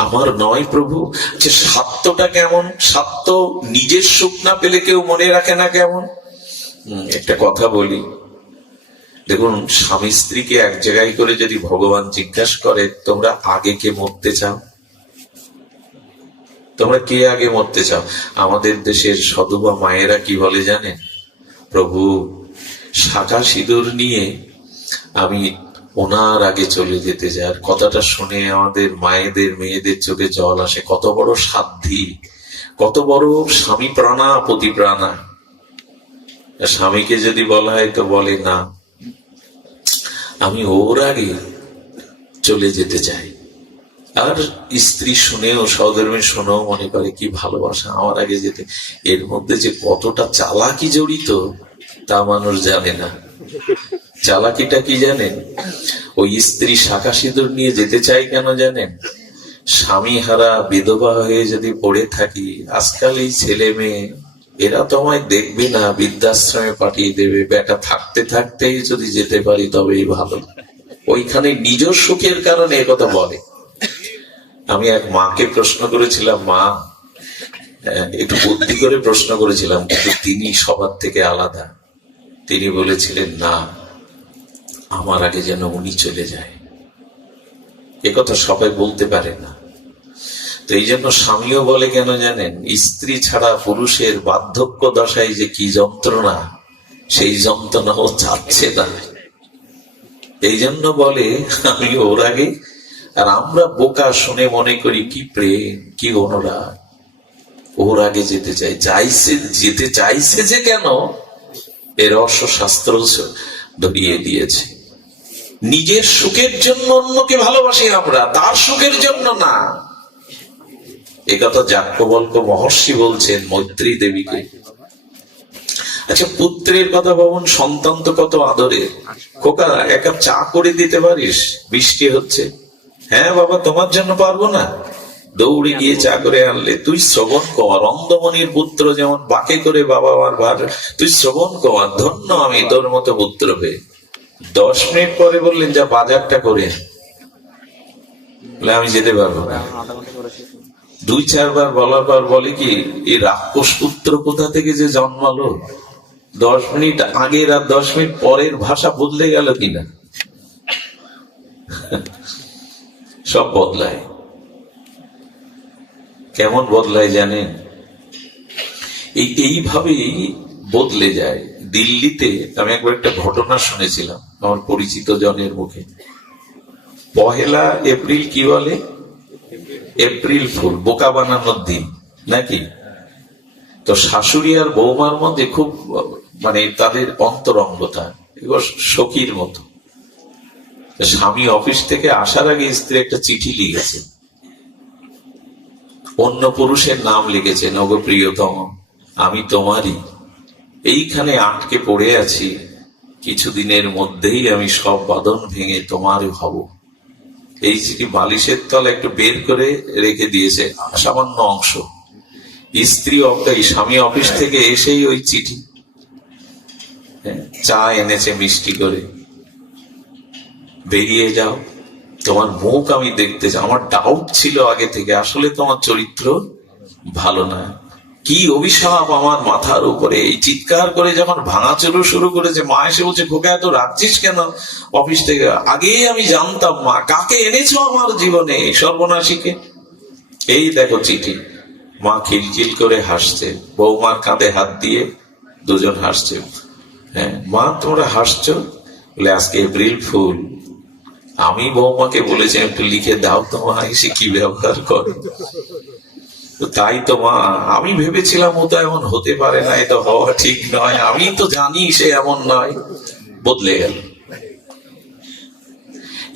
আমার নয় প্রভু। যে সত্যটা কেমন? সত্য নিজের সুখ না পেলে কেউ মনে রাখে না কেমন? একটা কথা বলি, দেখুন, স্বামী স্ত্রীকে এক জায়গায় করে যদি ভগবান জিজ্ঞাসা করে তোমরা আগে কে মরতে চাও, তোমরা কে আগে মরতে চাও? আমাদের দেশের সধবা মায়েরা কি বলে জানেন? প্রভু, শাঁখা সিঁদুর নিয়ে আমি ওনার আগে চলে যেতে চাই। আর কথাটা শুনে আমাদের মায়েদের মেয়েদের চোখে জল আসে। কত বড় সাধ্যি, কত বড় স্বামী প্রাণা পতি প্রাণা। স্বামীকে যদি বলা হয় তো বলে না, আমি ওর আগে চলে যেতে চাই। আর স্ত্রী শুনেও, সহধর্মী শুনেও মনে করে কি ভালোবাসা, আমার আগে যেতে। এর মধ্যে যে কতটা চালাকি জড়িত তা মানুষ জানে না। চালাকিটা কি জানেন? ওই স্ত্রী শাঁখা সিঁদুর নিয়ে যেতে চাই কেন জানেন? স্বামী হারা বিধবা হয়ে যদি পড়ে থাকি, আজকাল এই ছেলে মেয়ে এরা তো আমায় দেখবে না, বৃদ্ধাশ্রমে পাঠিয়ে দেবে। বেটা থাকতে থাকতেই যদি যেতে পারি তবেই ভালো। ওইখানে নিজ সুখের কারণে একথা বলে। আমি এক মাকে প্রশ্ন করেছিলাম, মা, একটু বুদ্ধি করে প্রশ্ন করেছিলাম, কিন্তু তিনি সবার থেকে আলাদা। তিনি বলেছিলেন, না, আমার আগে যেন উনি চলে যায়। একথা সবাই বলতে পারে না। তো এই জন্য স্বামীও বলে কেন জানেন? স্ত্রী ছাড়া পুরুষের বার্ধক্য দশায় যে কি যন্ত্রণা, সেই যন্ত্রণাও চাচ্ছে না। এই জন্য বলে আমি ওর আগে। আর আমরা বোকা শুনে মনে করি কি প্রেম, কি অনুরাগ, ওর আগে যেতে চাই। যেতে চাইছে যে কেন, এর রহস্য শাস্ত্র ধরিয়ে দিয়েছে। নিজের সুখের জন্য অন্যকে ভালোবাসি আমরা, তার সুখের জন্য না। একথা যাজ্ঞবল্ক্য মহর্ষি বলছেন মৈত্রী দেবীকে। আচ্ছা, পুত্রের কথা ভাবুন, সন্তান তো কত আদরে। খোকা, এক কাপ চা করে দিতে পারিস? বৃষ্টি হচ্ছে। হ্যাঁ বাবা, তোমার জন্য পারবো না। দৌড়ে গিয়ে চা করে আনলে। তুই শ্রবণ কর, অন্ধমণির পুত্র যেমন বাকে করে বাবা আমার ভার, তুই শ্রবণ কর, ধন্য আমি তোর মতো পুত্র পেয়ে। 10 মিনিট পরে বললেন যা বাজারটা করে। আমি যেতে পারবো না। 2-4 বার বলার পর বলে কি, এই রাক্ষস পুত্র কোথা থেকে যে জন্মালো। 10 মিনিট আগের আর 10 মিনিট পরের ভাষা বদলে গেল কিনা। সব বদলায়। কেমন বদলায় জানেন? এইভাবেই বদলে যায়। দিল্লিতে আমি একবার একটা ঘটনা শুনেছিলাম আমার পরিচিত জনের মুখে। 1 এপ্রিল কি বলে? এপ্রিল ফুল, বোকা বানানোর দিন নাকি। তো শাশুড়ি আর বৌমার মধ্যে খুব তাদের অন্তরঙ্গতা, এবার সখীর মতো। স্বামী অফিস থেকে আসার আগে স্ত্রী একটা চিঠি লিখেছে, অন্য পুরুষের নাম লিখেছে, ওগো প্রিয়তম, আমি তোমারই, এইখানে আটকে পড়ে আছি, কিছুদিনের মধ্যেই আমি সব বাঁধন ভেঙে তোমারই হব। এই চিঠি বালিশের তলা একটু বের করে রেখে দিয়েছে, সামান্য অংশ। স্ত্রী স্বামী অফিস থেকে এসেই ওই চিঠি, চা এনেছে মিষ্টি করে, বেরিয়ে যাও, তোমার মুখ আমি দেখতে চাই। আমার ডাউট ছিল আগে থেকে, আসলে তোমার চরিত্র ভালো না, কি অভিশাপ আমার মাথার উপরে। এই চিৎকার করে যখন ভাঙাচোরা শুরু করেছে, মা এসে বলছে, খোকা এত রাখছিস কেন অফিস থেকে? আগেই আমি জানতাম মা। কাকে এনেছো আমার জীবনে? সর্বনাশীকে। এই দেখো চিঠি। মা খিলখিল করে হাসছে, বৌমার কাঁধে হাত দিয়ে দুজন হাসছে। হ্যাঁ মা, তোমরা হাসছো? বলে আজকে এপ্রিল ফুল। আমি বৌমাকে বলেছি একটু লিখে দাও তো মা, এসে কি ব্যবহার করে। তাই তো মা, আমি ভেবেছিলাম ও তো এমন হতে পারে না, এটা হওয়া ঠিক নয়, আমি তো জানি সে এমন নয়। বদলে গেল।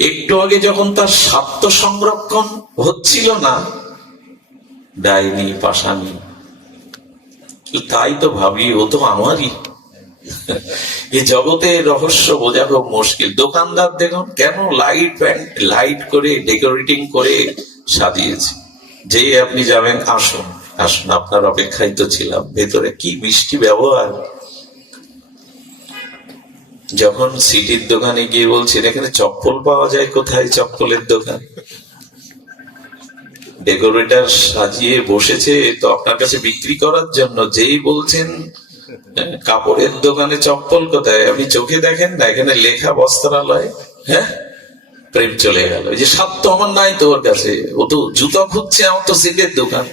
একটু আগে যখন তার স্বার্থ সংরক্ষণ হচ্ছিল না, ডাইনি পাশানি, তাই তো ভাবি ও তো আমারই। এই জগতে রহস্য বোঝা খুব মুশকিল। দোকানদার দেখুন কেন লাইট করে ডেকোরেটিং করে সাজিয়েছে। যে আপনি যাবেন, আসুন আসুন, আপনার অপেক্ষায় তো ছিলাম। ভেতরে কি মিষ্টি ব্যবহার। যখন সিটির দোকানে গিয়ে বলছেন এখানে চপ্পল পাওয়া যায়, কোথায় চপ্পলের দোকান? ডেকোরেটর সাজিয়ে বসেছে তো আপনার কাছে বিক্রি করার জন্য। যেই বলছেন কাপড়ের দোকানে চপ্পল কোথায়, আপনি চোখে দেখেন না, এখানে লেখা বস্ত্রালয়। হ্যাঁ, প্রেম চলে গেল। এই যে স্বার্থ আমার নাই তোর কাছে, ও তো জুতো খুঁজছে, আমার তো সিটের দোকান।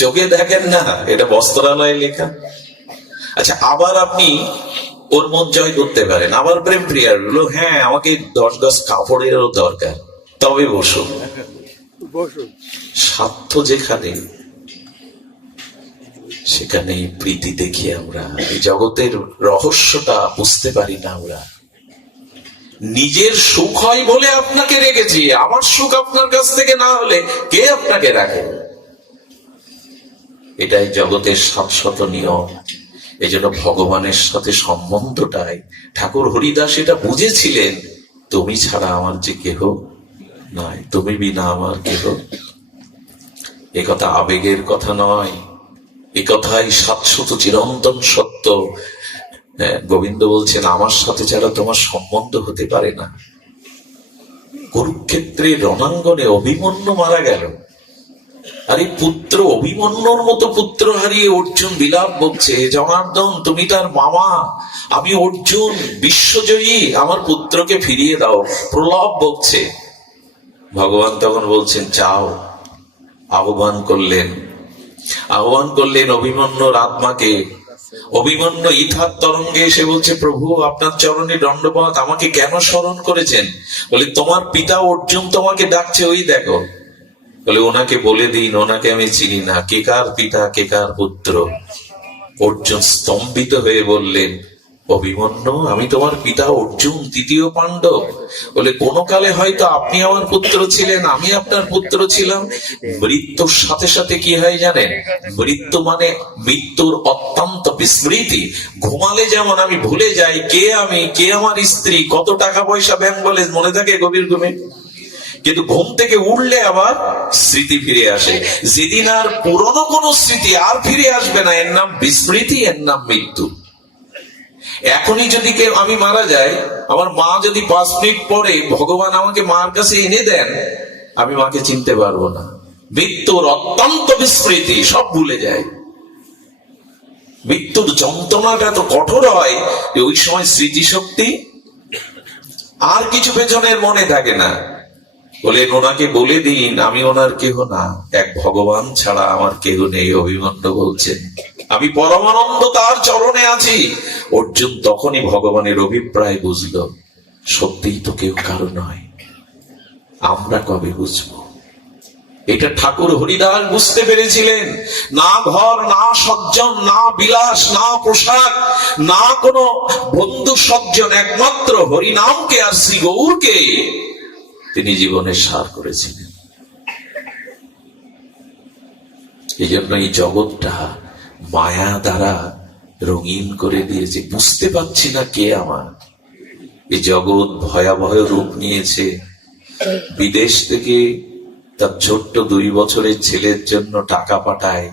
চোখে দেখেন না, এটা বস্ত্রালয় লেখা। আচ্ছা, আবার আপনি ওর মন জয় করতে পারেন। আবার প্রেম প্রিয়ার হলো, হ্যাঁ আমাকে 10 গজ কাপড়েরও দরকার, তবে বসুন। স্বার্থ যেখানে, সেখানে প্রীতি দেখি আমরা। এই জগতের রহস্যটা বুঝতে পারি না আমরা। নিজের সুখ হয় বলে আপনাকে রেখেছি, আমার সুখ আপনার কাছ থেকে না হলে কে আপনাকে রাখে? এটাই জগতের শাশ্বত নিয়ম। এই জন্য ভগবানের সাথে সম্বন্ধটাই, ঠাকুর হরিদাস এটা বুঝেছিলেন। তুমি ছাড়া আমার যে কেহ নাই, তুমি বিনা আমার কেহ। এ কথা আবেগের কথা নয়, এ কথাই শাশ্বত চিরন্তন সত্য। গোবিন্দ বলছেন, আমার সাথে ছাড়া তোমার সম্বন্ধ হতে পারে না। কুরুক্ষেত্রের রণাঙ্গনে অভিমন্যু মারা গেল, আর এই পুত্র অভিমন্যুর মতো পুত্র হারিয়ে অর্জুন বিলাপ বকছে, জনার্দন তুমি তার মামা, আমি অর্জুন বিশ্বজয়ী, আমার পুত্রকে ফিরিয়ে দাও। প্রলাপ বকছে। ভগবান তখন বলছেন, যাও। আহ্বান করলেন অভিমন্যুর আত্মাকে। অভিমন্যু ইথার তরঙ্গে এসে বলছে, প্রভু আপনার চরণে দণ্ডপাত, আমাকে কেন স্মরণ করেছেন? বলে, তোমার পিতা অর্জুন তোমাকে ডাকছে, ওই দেখো। বলে, ওনাকে বলে দিন, ওনাকে আমি চিনি না, কে কার পিতা কে কার পুত্র। অর্জুন স্তম্ভিত হয়ে বললেন, অভিমন্যু আমি তোমার পিতা অর্জুন, তৃতীয় পাণ্ডব। বলে, কোন কালে হয়তো আপনি আমার পুত্র ছিলেন, আমি আপনার পুত্র ছিলাম। মৃত্যুর সাথে সাথে কি হয় জানেন? মৃত্যু মানে মৃত্যুর অত্যন্ত বিস্মৃতি। ঘুমালে যেমন আমি ভুলে যাই কে আমি, কে আমার স্ত্রী, কত টাকা পয়সা ব্যাংক বলে মনে থাকে গভীর ঘুমে, কিন্তু ঘুম থেকে উঠলে আবার স্মৃতি ফিরে আসে। যেদিন আর পুরনো কোন স্মৃতি আর ফিরে আসবে না, এর নাম বিস্মৃতি, এর নাম মৃত্যু। এখনই যদি কেউ, আমি মারা যাই, আমার মা যদি 5 মিনিট পরে ভগবান আমাকে মার কাছে এনে দেন, আমি মাকে চিনতে পারবো না। মৃত্যুর অত্যন্ত বিস্মৃতি, সব ভুলে যায়। মৃত্যুর যন্ত্রণাটা তো কঠোর হয় যে ওই সময় স্মৃতিশক্তি আর কিছু পেছনের মনে থাকে না। বলে, ওনাকে বলে দিন আমি ওনার কেহ না, এক ভগবান ছাড়া আমার কেহ নেই। অভিমন্যু বলছেন, আমি পরমানন্দ তার চরণে আছি। অর্জুন তখনই ভগবানের অভিপ্রায় বুঝলো, সত্যিই তো কেউ কারো নয়। আমরা কবে বুঝবো? এটা ঠাকুর হরিদাস বুঝতে পেরেছিলেন। না ঘর, না সজ্জন, না বিলাস, না পোশাক, না কোনো বন্ধু সজ্জন, একমাত্র হরিনামকে আর শ্রী গৌরকে তিনি জীবনের সার করেছিলেন। এই জন্য এই জগৎটা মায়া দ্বারা রঙিন করে দিয়েছে। বুঝতে পারছি না কে আমার। এই জগৎ ভয়াবহ রূপ নিয়েছে। বিদেশ থেকে তার ছোট্ট 2 বছরের ছেলের জন্য টাকা পাঠায়,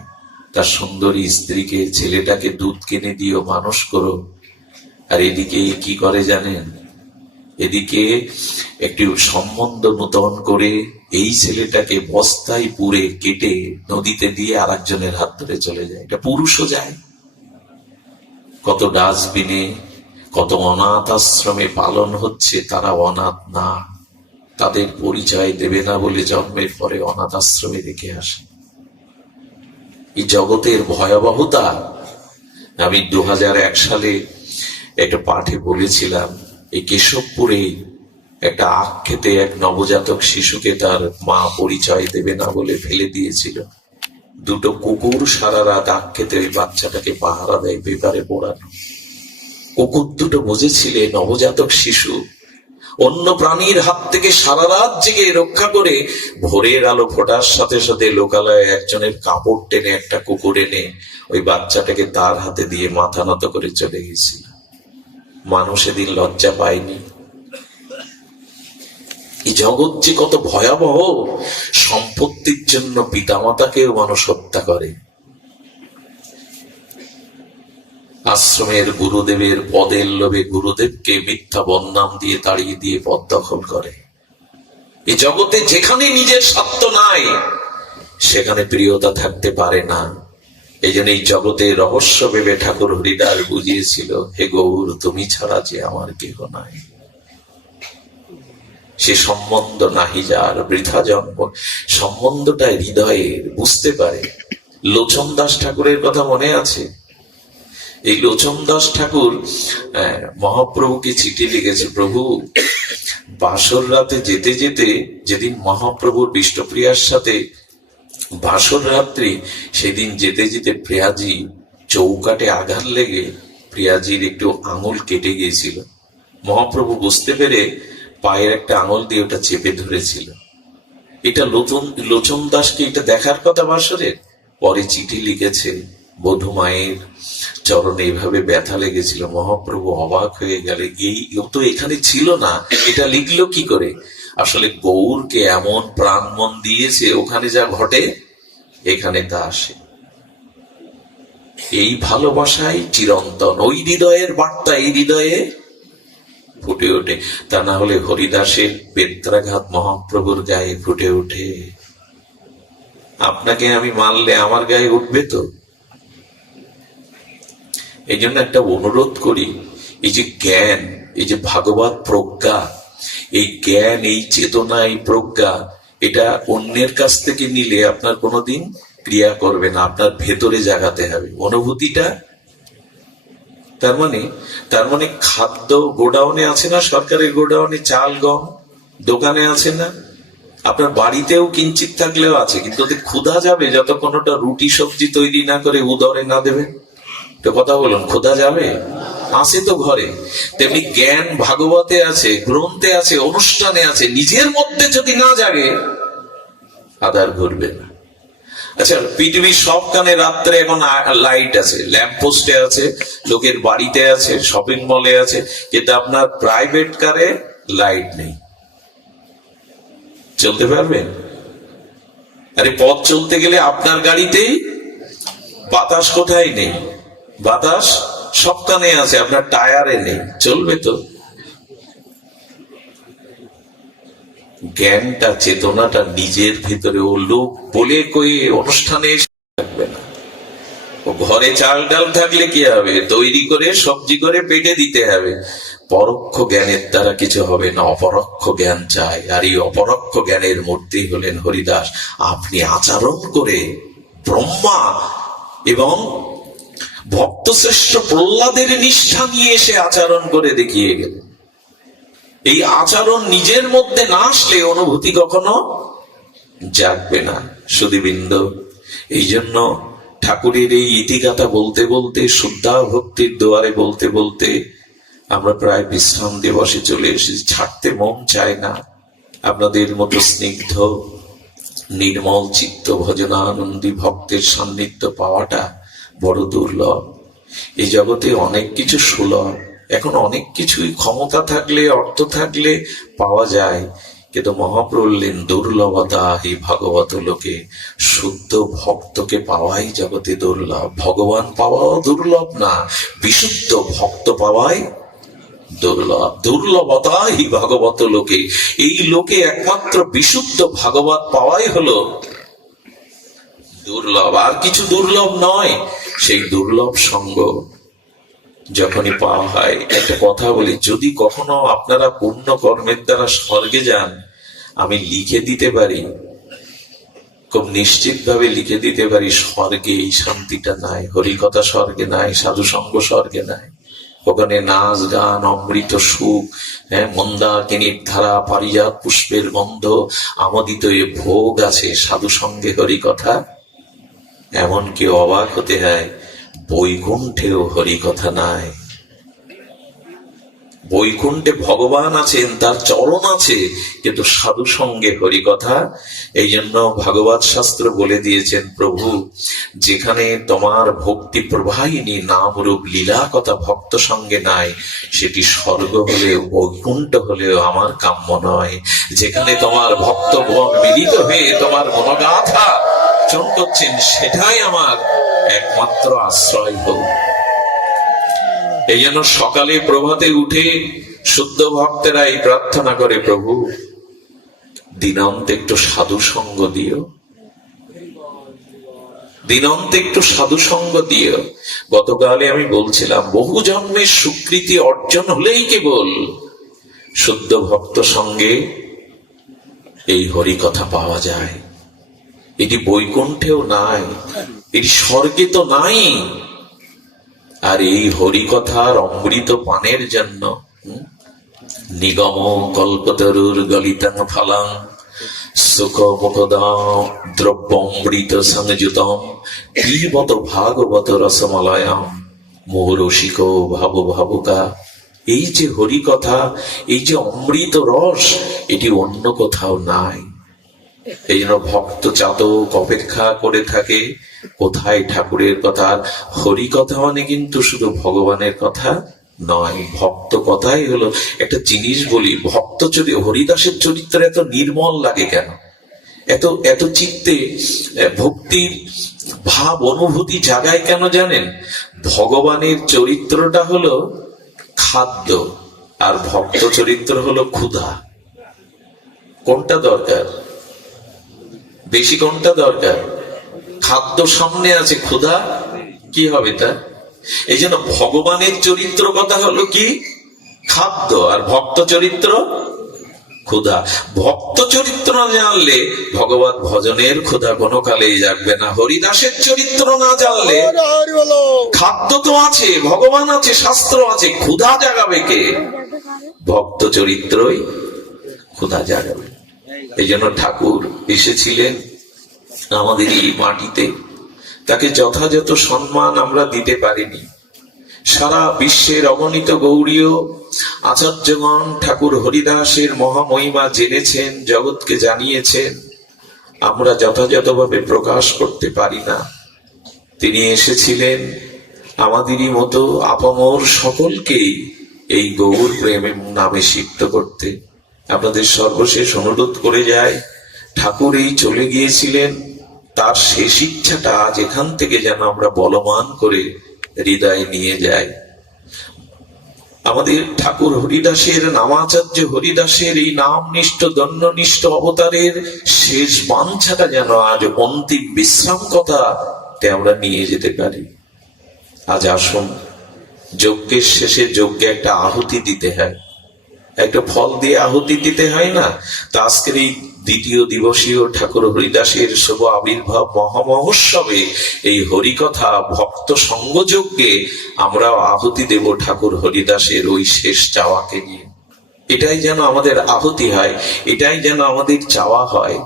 তার সুন্দরী স্ত্রীকে, ছেলেটাকে দুধ কিনে দিও, মানুষ করো। আর এদিকে কি করে জানেন? এদিকে একটি সম্বন্ধ নূতন করে এই ছেলেটাকে বস্তায় পুরে কেটে নদীতে দিয়ে আর একজনের হাত ধরে চলে যায়। এটা পুরুষও যায়। কত ডাস্টবিনে, কত অনাথ আশ্রমে পালন হচ্ছে, তারা অনাথ না, তাদের পরিচয় দেবে না বলে জন্মের পরে অনাথ আশ্রমে রেখে আসে। এই জগতের ভয়াবহতা আমি 2001 সালে একটা পাঠে বলেছিলাম। এই কেশবপুরে একটা আখ খেতে এক নবজাতক শিশুকে তার মা পরিচয় দেবে না বলে ফেলে দিয়েছিল। দুটো কুকুর সারা রাত আখ খেতে ওই বাচ্চাটাকে পাহারা দেয়, পেপারে পড়ানো। কুকুর দুটো বুঝেছিলে নবজাতক শিশু অন্য প্রাণীর হাত থেকে সারা রাত জেগে রক্ষা করে ভোরের আলো ফোটার সাথে সাথে লোকালয়ে একজনের কাপড় টেনে একটা কুকুর এনে ওই বাচ্চাটাকে তার হাতে দিয়ে মাথা নত করে চলে গেছিল। মানুষ এদিন লজ্জা পায়নি। এই জগৎ যে কত ভয়াবহ! সম্পত্তির জন্য পিতামাতাকেও মানুষ হত্যা করে। আশ্রমের গুরুদেবের পদের লোভে গুরুদেবকে মিথ্যা বদনাম দিয়ে তাড়িয়ে দিয়ে পদ দখল করে। এই জগতে যেখানে নিজের স্বার্থ নাই সেখানে প্রিয়তা থাকতে পারে না। এই জন্য এই জগতের রহস্য ভেবে ঠাকুর হরিদাস বুঝিয়েছিল, হে গৌর, তুমি ছাড়া যে আমার কেহ নাই। সে সম্বন্ধ নাহি যার বৃথা জন্ম। সম্বন্ধটা হৃদয়ের, বুঝতে পারে। লোচন দাস ঠাকুরের কথা মনে আছে? এই লোচন দাস ঠাকুর মহাপ্রভুকে চিঠি লিখেছে, প্রভু বাসর রাতে যেতে যেতে, যেদিন মহাপ্রভুর বিষ্ণুপ্রিয়ার সাথে বাসর রাত্রি, সেদিন যেতে যেতে প্রিয়াজি চৌকাটে আঘাত লেগে প্রিয়াজির একটু আঙুল কেটে গিয়েছিল। মহাপ্রভু বুঝতে পেরে পায়ের একটা আঙুল দিয়ে ওটা চেপে ধরেছিল। এটা লোচন দাসকে এটা দেখার কথা বাসরের। পরে চিঠি লিখেছে, বধূ মায়ের চরণে এইভাবে ব্যথা লেগেছিল। মহাপ্রভু অবাক হয়ে গেলে, ও তো এখানে ছিল না, এটা লিখলো কি করে? আসলে গৌরকে এমন প্রাণ মন দিয়েছে, ওখানে যা ঘটে এখানে তা আসে। এই ভালোবাসাই চিরন্তন। ওই হৃদয়ের বার্তা এই হৃদয়ে ফুটে ওঠে। তা না হলে হরিদাসের বেত্রাঘাত মহাপ্রভুর গায়ে ফুটে ওঠে। আপনাকে আমি মানলে আমার গায়ে উঠবে তো? এই জন্য একটা অনুরোধ করি, এই যে জ্ঞান, এই যে ভাগবত প্রজ্ঞা, এই জ্ঞান, এই চেতনা, এই প্রজ্ঞা, এটা অন্যের কাছ থেকে নিলে আপনার কোনোদিন ক্রিয়া করবে না। আপনার ভেতরে জাগাতে হবে অনুভূতিটা। তার মানে খাদ্য গোডাউনে আছে না, সরকারের গোডাউনে চাল গম দোকানে আছে না, আপনার বাড়িতেও কিঞ্চিত থাকলেও আছে, কিন্তু ওদের ক্ষুধা যাবে যতক্ষণ ওটা রুটি সবজি তৈরি না করে উদরে না দেবেন। তো কথা বলুন, ক্ষুধা যাবে? আছে তো ঘরে। তেমনি জ্ঞান ভাগবতে আছে, গ্রন্থে আছে, অনুষ্ঠানে আছে। নিজের মধ্যে যদি না জাগে, আধার ঘুরবে না। আচ্ছা, পৃথিবীর সবখানে রাত্রে এখন লাইট আছে, ল্যাম্প পোস্টে আছে, লোকের বাড়িতে আছে, শপিং মলে আছে, কিন্তু আপনার প্রাইভেট কারে লাইট নেই। চলতে পারবেন? আরে পথ চলতে গেলে আপনার গাড়িতেই বাতাস কোথায় নেই? বাতাস সবখানে আছে, আপনার টায়ারে নেই। চলবে তো? জ্ঞানটা, চেতনাটা নিজের ভিতরে। ও লোক বলে কই অনুষ্ঠানে থাকবে না। ও ঘরে চাল ডাল থাকলে কি হবে? তৈরি করে সবজি করে পেটে দিতে হবে। পরোক্ষ জ্ঞানের দ্বারা কিছু হবে না, অপরোক্ষ জ্ঞান চাই। আর এই অপরোক্ষ জ্ঞানের মূর্তি হলেন হরিদাস। আপনি আচরণ করে ব্রহ্মা এবং ভক্তশ্রেষ্ঠ প্রহ্লাদের নিষ্ঠা নিয়ে এসে আচরণ করে দেখিয়ে গেলেন। এই আচরণ নিজের মধ্যে না আসলে অনুভূতি কখনো জাগবে না। সুধীবৃন্দ, এই জন্য ঠাকুরের এই ইতিগাথা বলতে বলতে, শুদ্ধা ভক্তির দুয়ারে বলতে বলতে আমরা প্রায় বিশ্রাম দিবসে চলে এসেছি। ছাড়তে মন চায় না। আপনাদের মতো স্নিগ্ধ নির্মল চিত্ত ভজনানন্দী ভক্তের সান্নিধ্য পাওয়াটা বড় দুর্লভ। এই জগতে অনেক কিছু সুলভ। এখন অনেক কিছুই ক্ষমতা থাকলে, অর্থ থাকলে পাওয়া যায়, কিন্তু মহাপ্রভু বললেন দুর্লভতা হি ভাগবত লোকে। শুদ্ধ ভক্তকে পাওয়াই জগতে দুর্লভ। ভগবান পাওয়াও দুর্লভ না, বিশুদ্ধ ভক্ত পাওয়াই দুর্লভ, দুর্লভতাই ভাগবত লোকে। এই লোকে একমাত্র বিশুদ্ধ ভাগবত পাওয়াই হলো দুর্লভ, আর কিছু দুর্লভ নয়। সেই দুর্লভ সঙ্গ যখনই পাওয়া হয়, একটা কথা বলি, যদি কখনো আপনারা পূর্ণ কর্মের দ্বারা স্বর্গে যান, আমি লিখে দিতে পারি, খুব নিশ্চিত ভাবে লিখে দিতে পারি, স্বর্গে এই শান্তিটা নাই, হরিকথা স্বর্গে নাই, সাধু সঙ্গ স্বর্গে নাই। ওখানে নাচ গান, অমৃত সুখ, মন্দাকিনীর ধারা, পারিজাত পুষ্পের গন্ধ, আমোদিত এ ভোগ আছে, সাধু সঙ্গে হরিকথা। এমনকি অবাক হতে হয়, বৈকুণ্ঠেও হরিকথা নাই। বৈকুণ্ঠে ভগবান আছেন, তার চরণ আছে, কিন্তু সাধু সঙ্গে হরিকথা। এই জন্য ভাগবত শাস্ত্র বলে দিয়েছেন, প্রভু যেখানে তোমার ভক্তি প্রবাহিনী নামরূপ লীলা কথা ভক্ত সঙ্গে নাই, সেটি স্বর্গ হলেও বৈকুণ্ঠ হলেও আমার কাম্য নয়। যেখানে তোমার ভক্তগণ মিলিত হয়ে তোমার মনোগাথা চন করছেন, সেটাই আমার একমাত্র আশ্রয় হোক। এই জন্য সকালে প্রভাতে উঠে শুদ্ধ ভক্তেরা এই প্রার্থনা করে, প্রভু দিনান্তে একটু সাধু সঙ্গ দিও, দিনান্তে একটু সাধু সঙ্গ দিও। গতকালে আমি বলছিলাম, বহু জন্মের স্বীকৃতি অর্জন হলেই কেবল শুদ্ধ ভক্ত সঙ্গে এই হরি কথা পাওয়া যায়। এটি বৈকুণ্ঠেও নাই, এটি স্বর্গে তো নাই। আর এই হরিকথার অমৃত পানের জন্য নিগম কল্পতরুর গলিতাং ফলাং সুখ মুখদাম দ্রব্যমৃত সংযুতম পিবত ভাগবত রসমলয়াম মোহরসিক ভাব ভাবুকা। এই যে হরিকথা, এই যে অমৃত রস, এটি অন্য কোথাও নাই। এই জন্য ভক্ত চাতক অপেক্ষা করে থাকে কোথায় ঠাকুরের কথা। হরি কথা মানে কিন্তু শুধু ভগবানের কথা নয়, ভক্ত কথাই হলো একটা জিনিস। বলি, ভক্ত যদি হরিদাসের চরিত্র এত নির্মল লাগে কেন, এত এত চিত্তে ভক্তির ভাব অনুভূতি জাগায় কেন জানেন? ভগবানের চরিত্রটা হলো খাদ্য, আর ভক্ত চরিত্র হলো ক্ষুধা। কোনটা দরকার বেশি, কোনটা দরকার? খাদ্য সামনে আছে, ক্ষুধা কি হবে তা? এই জন্য ভগবানের চরিত্র কথা হলো কি? খাদ্য। আর ভক্ত চরিত্র ক্ষুধা। ভক্ত চরিত্র না জানলে ভগবত ভজনের ক্ষুধা কোনো কালেই জাগবে না। হরিদাসের চরিত্র না জানলে, খাদ্য তো আছে, ভগবান আছে, শাস্ত্র আছে, ক্ষুধা জাগাবে কে? ভক্ত চরিত্রই ক্ষুধা জাগাবে। এই জন্য ঠাকুর এসেছিলেন আমাদের এই মাটিতে, তাকে যথাযথ সম্মান আমরা দিতে পারিনি। সারা বিশ্বের অগণিত গৌড়ীয় আচার্যগণ ঠাকুর হরিদাসের মহামহিমা জেনেছেন, জগৎকে জানিয়েছেন, আমরা যথাযথভাবে প্রকাশ করতে পারি না। তিনি এসেছিলেন আমাদেরই মতো আপামর সকলকেই এই গৌর প্রেম নামে সিক্ত করতে। আপনাদের সর্বশেষ অনুরোধ করে যায়, ঠাকুর এই চলে গিয়েছিলেন, তার শেষ ইচ্ছাটা আজ এখান থেকে যেন আমরা বলমান করে হৃদয়ে নিয়ে যাই। আমাদের ঠাকুর হরিদাসের, নামাচার্য হরিদাসের এই নামনিষ্ঠ দণ্ডনিষ্ঠ অবতারের শেষ বাঞ্ছাটা যেন আজ অন্তিম বিশ্রাম কথাতে আমরা নিয়ে যেতে পারি। আজ আসুন, যজ্ঞের শেষে যজ্ঞে একটা আহুতি দিতে হয়, একটা ফল দিয়ে আহুতি দিতে হয় না? তা আজকের এই দ্বিতীয় দিবসীয় ঠাকুর হরিদাসের শুভ আবির্ভাব মহামহোৎসবে এই হরিকথা ভক্ত সঙ্গযজ্ঞে আমরা আহুতি দেব ঠাকুর হরিদাসের ওই শেষ চাওয়াকে নিয়ে। এটাই যেন আমাদের আহুতি হয়, এটাই যেন আমাদের চাওয়া হয়।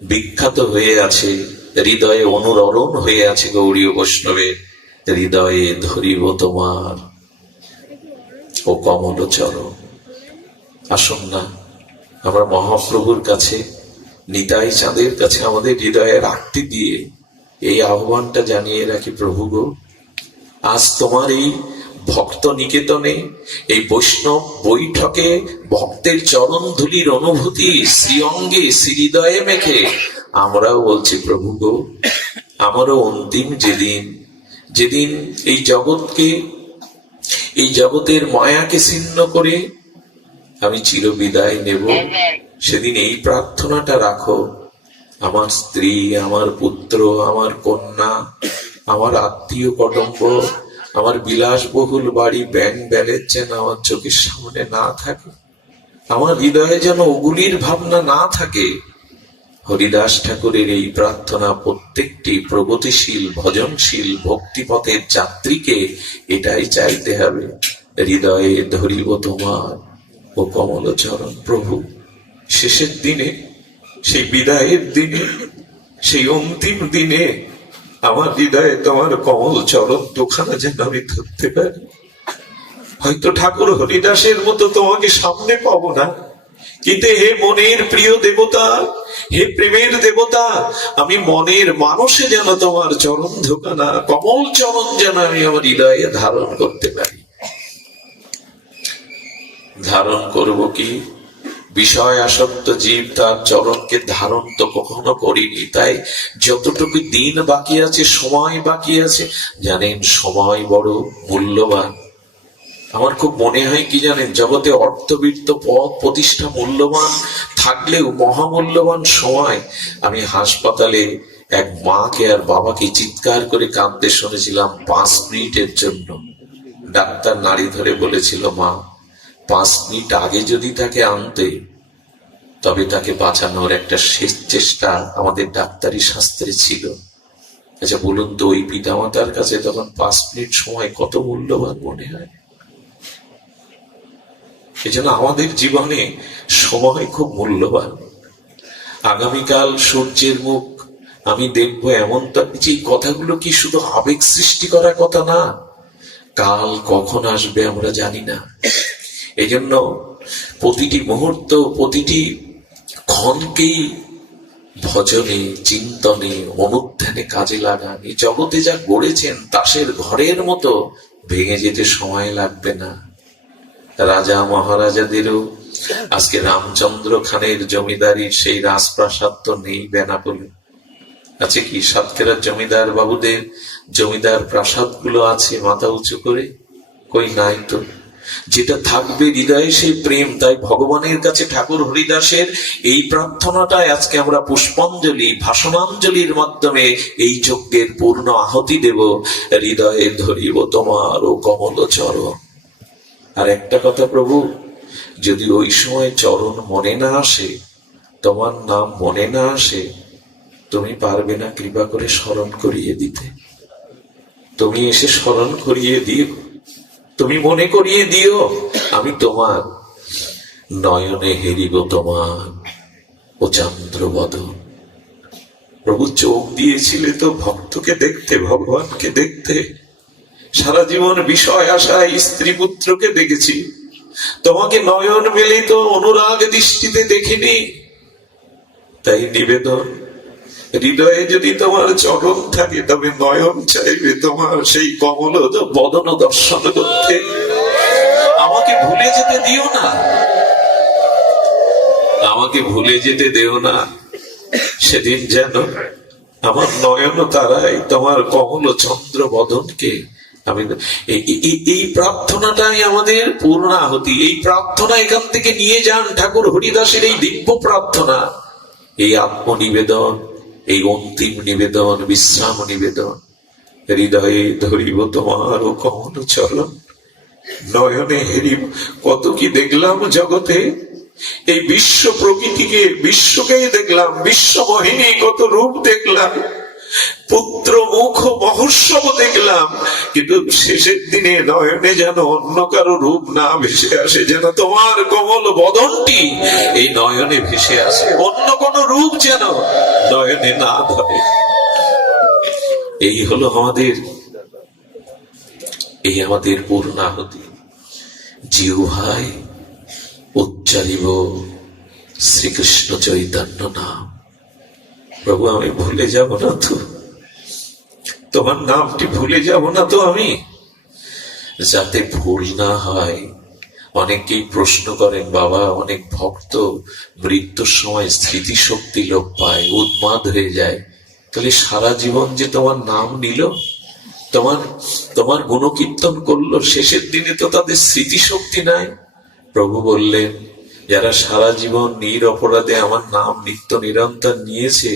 বিখ্যাত হয়ে আছে, হৃদয়ে অনুরণন হয়ে আছে গৌড়ীয় বৈষ্ণবের, হৃদয়ে ধরিব তোমার ও কমল চরণ। আসুন না, আমরা মহাপ্রভুর কাছে, নিতাই চাঁদের কাছে আমাদের হৃদয়ের আরতি দিয়ে এই আহ্বানটা জানিয়ে রাখি, প্রভু গো, আজ তোমার এই ভক্ত নিকেতনে, এই বৈষ্ণব বৈঠকে ভক্তের চরণ ধুলির অনুভূতি শ্রীঅঙ্গে শ্রীহৃদয়ে মেখে আমরাও বলছি, প্রভু গো, আমারও অন্তিম যেদিন এই জগৎকে এই জগতের মায়াকে ছিন্ন করে আমি চিরবিদায় নেব, সেদিন এই প্রার্থনাটা রাখো, আমার স্ত্রী, আমার পুত্র, আমার কন্যা, আমার আত্মীয় কুটুম্ব, আমার বিলাসবহুল বাড়ি, ব্যাংক ব্যালেন্স যেন আমার চোখের সামনে না থাকে, আমার হৃদয়ে যেন ওগুলির ভাবনা না থাকে। হরিদাস ঠাকুরের এই প্রার্থনা প্রত্যেকটি প্রগতিশীল ভজনশীল ভক্তিপথের যাত্রীকে এটাই চাইতে হবে। হৃদয়ে ধরিব তোমার ও কমল চরণ প্রভু। শেষের দিনে, সেই বিদায়ের দিনে, সেই অন্তিম দিনে আমার হৃদয়ে তোমার কমল চরণ দুখানা যেন আমি ধরতে পারি। হয়তো ঠাকুর হরিদাসের মতো তোমাকে সামনে পাবো না, কিন্তু হে মনের প্রিয় দেবতা, হে প্রেমের দেবতা, আমি মনের মানুষে যেন তোমার চরণ ধোকানা, কমল চরণ যেন আমি আমার হৃদয়ে ধারণ করতে পারি। ধারণ করব কি? বিষয় আসক্ত জীব তার চরণকে ধারণ তো কখনো করিনি। তাই যতটুকু দিন বাকি আছে, সময় বাকি আছে, জানেন সময় বড় মূল্যবান। আমার খুব মনে হয় কি জানেন, জগতে অর্থবিত্ত পদ প্রতিষ্ঠা মূল্যবান থাকলেও মহামূল্যবান সময়। আমি হাসপাতালে এক মাকে আর বাবাকে চিৎকার করে কাঁদতে শুনেছিলাম 5 মিনিটের জন্য। ডাক্তার নাড়ি ধরে বলেছিল, মা 5 মিনিট আগে যদি তাকে আনতে, তবে তাকে বাঁচানোর একটা শেষ চেষ্টা আমাদের ডাক্তারি শাস্ত্রে ছিল। আচ্ছা বলুন তো, ওই পিতামাতার কাছে তখন 5 মিনিট সময় কত মূল্যবান মনে হয়। এজন্য আমাদের জীবনে সময় খুব মূল্যবান। আগামীকাল সূর্যের মুখ আমি দেখবো, এমন তো এই কথাগুলো কি শুধু আবেগ সৃষ্টি করা কথা না, কাল কখন আসবে আমরা জানি না। এজন্য প্রতিটি মুহূর্ত, প্রতিটি ক্ষণকেই ভজনে, চিন্তনে, অনুধ্যানে কাজে লাগান। এই জগতে যা গড়েছেন তাসের ঘরের মতো ভেঙে যেতে সময় লাগবে না। রাজা মহারাজাদেরও আজকে রামচন্দ্র খানের জমিদারির সেই রাজপ্রাসাদ তো নেই বেনাপোলে। আছে কি? সাতক্ষীরার জমিদার বাবুদের জমিদার প্রাসাদ গুলো আছে মাথা উঁচু করে? কই নাই তো। যেটা থাকবে হৃদয়ে সেই প্রেম। তাই ভগবানের কাছে ঠাকুর হরিদাসের এই প্রার্থনাটাই আজকে আমরা পুষ্পাঞ্জলি, ভাষণাঞ্জলির মাধ্যমে এই যজ্ঞের পূর্ণ আহুতি দেব। হৃদয়ে ধরিব তোমার ও কমল চরণ। আর একটা কথা প্রভু, যদি ওই সময় চরণ মনে না আসে, তোমার নাম মনে না আসে, তুমি পারবে না কৃপা করে স্মরণ করিয়ে দিতে। তুমি এসে স্মরণ করিয়ে দিও, তুমি মনে করিয়ে দিও, আমি তোমার। নয়নে হেরিব তোমার ও চন্দ্রবদন। প্রভু চোখ দিয়েছিলে তো ভক্তকে দেখতে, ভগবানকে দেখতে। সারা জীবন বিষয় আশায় স্ত্রী পুত্রকে দেখেছি, তোমাকে নয়ন মেলে তো অনুরাগ দৃষ্টিতে দেখিনি। তাই নিবেদন, হৃদয়ে যদি তোমার চরণ থাকে, তবে নয়ন চাইবে তোমার সেই কমল বদন দর্শন করতে। আমাকে ভুলে যেতে দিও না, আমাকে ভুলে যেতে দেও না। সেদিন যেন আমার নয়ন তারাই তোমার কমল চন্দ্র বদনকে আমি। এই প্রার্থনাটাই আমাদের পূর্ণ আহুতি। এই প্রার্থনা এখান থেকে নিয়ে যান ঠাকুর হরিদাসের এই দিব্য প্রার্থনা, এই আত্মনিবেদন, এই অন্তিম নিবেদন, বিশ্রাম নিবেদন। হৃদয়ে ধরিব তোমার ও কমল চরণ, নয়নে হেরিব। কত কি দেখলাম জগতে, এই বিশ্ব প্রকৃতিকে, বিশ্বকেই দেখলাম, বিশ্ব মোহিনী কত রূপ দেখলাম, পুত্র মুখ মহোৎসব দেখলাম, কিন্তু শেষের দিনে নয়নে যেন অন্য কারো রূপ না ভেসে আসে, যেন তোমার কমল বদনটি এই নয়নে ভেসে আসে, অন্য কোন রূপ যেন নয়নে না ধরে। এই হলো আমাদের পূর্ণাহুতি। জিহ্বায় উচ্চারিব শ্রীকৃষ্ণ চৈতন্য নাম। প্রভু আমি ভুলে যাব না তো, তোমার নামটি ভুলে যাব না তো আমি। যাতে ভুল না হয়। অনেকেই প্রশ্ন করেন, বাবা অনেক ভক্ত মৃত্যুর সময় স্মৃতিশক্তি লোপ পায়, উন্মাদ হয়ে যায়, তাহলে সারা জীবন যে তোমার নাম নিল, তোমার তোমার গুণকীর্তন করলো, শেষের দিনে তো তাদের স্মৃতিশক্তি নাই। প্রভু বললেন, যারা সারা জীবন নিরপরাধে আমার নাম নিত্য নিরন্তর নিয়েছে,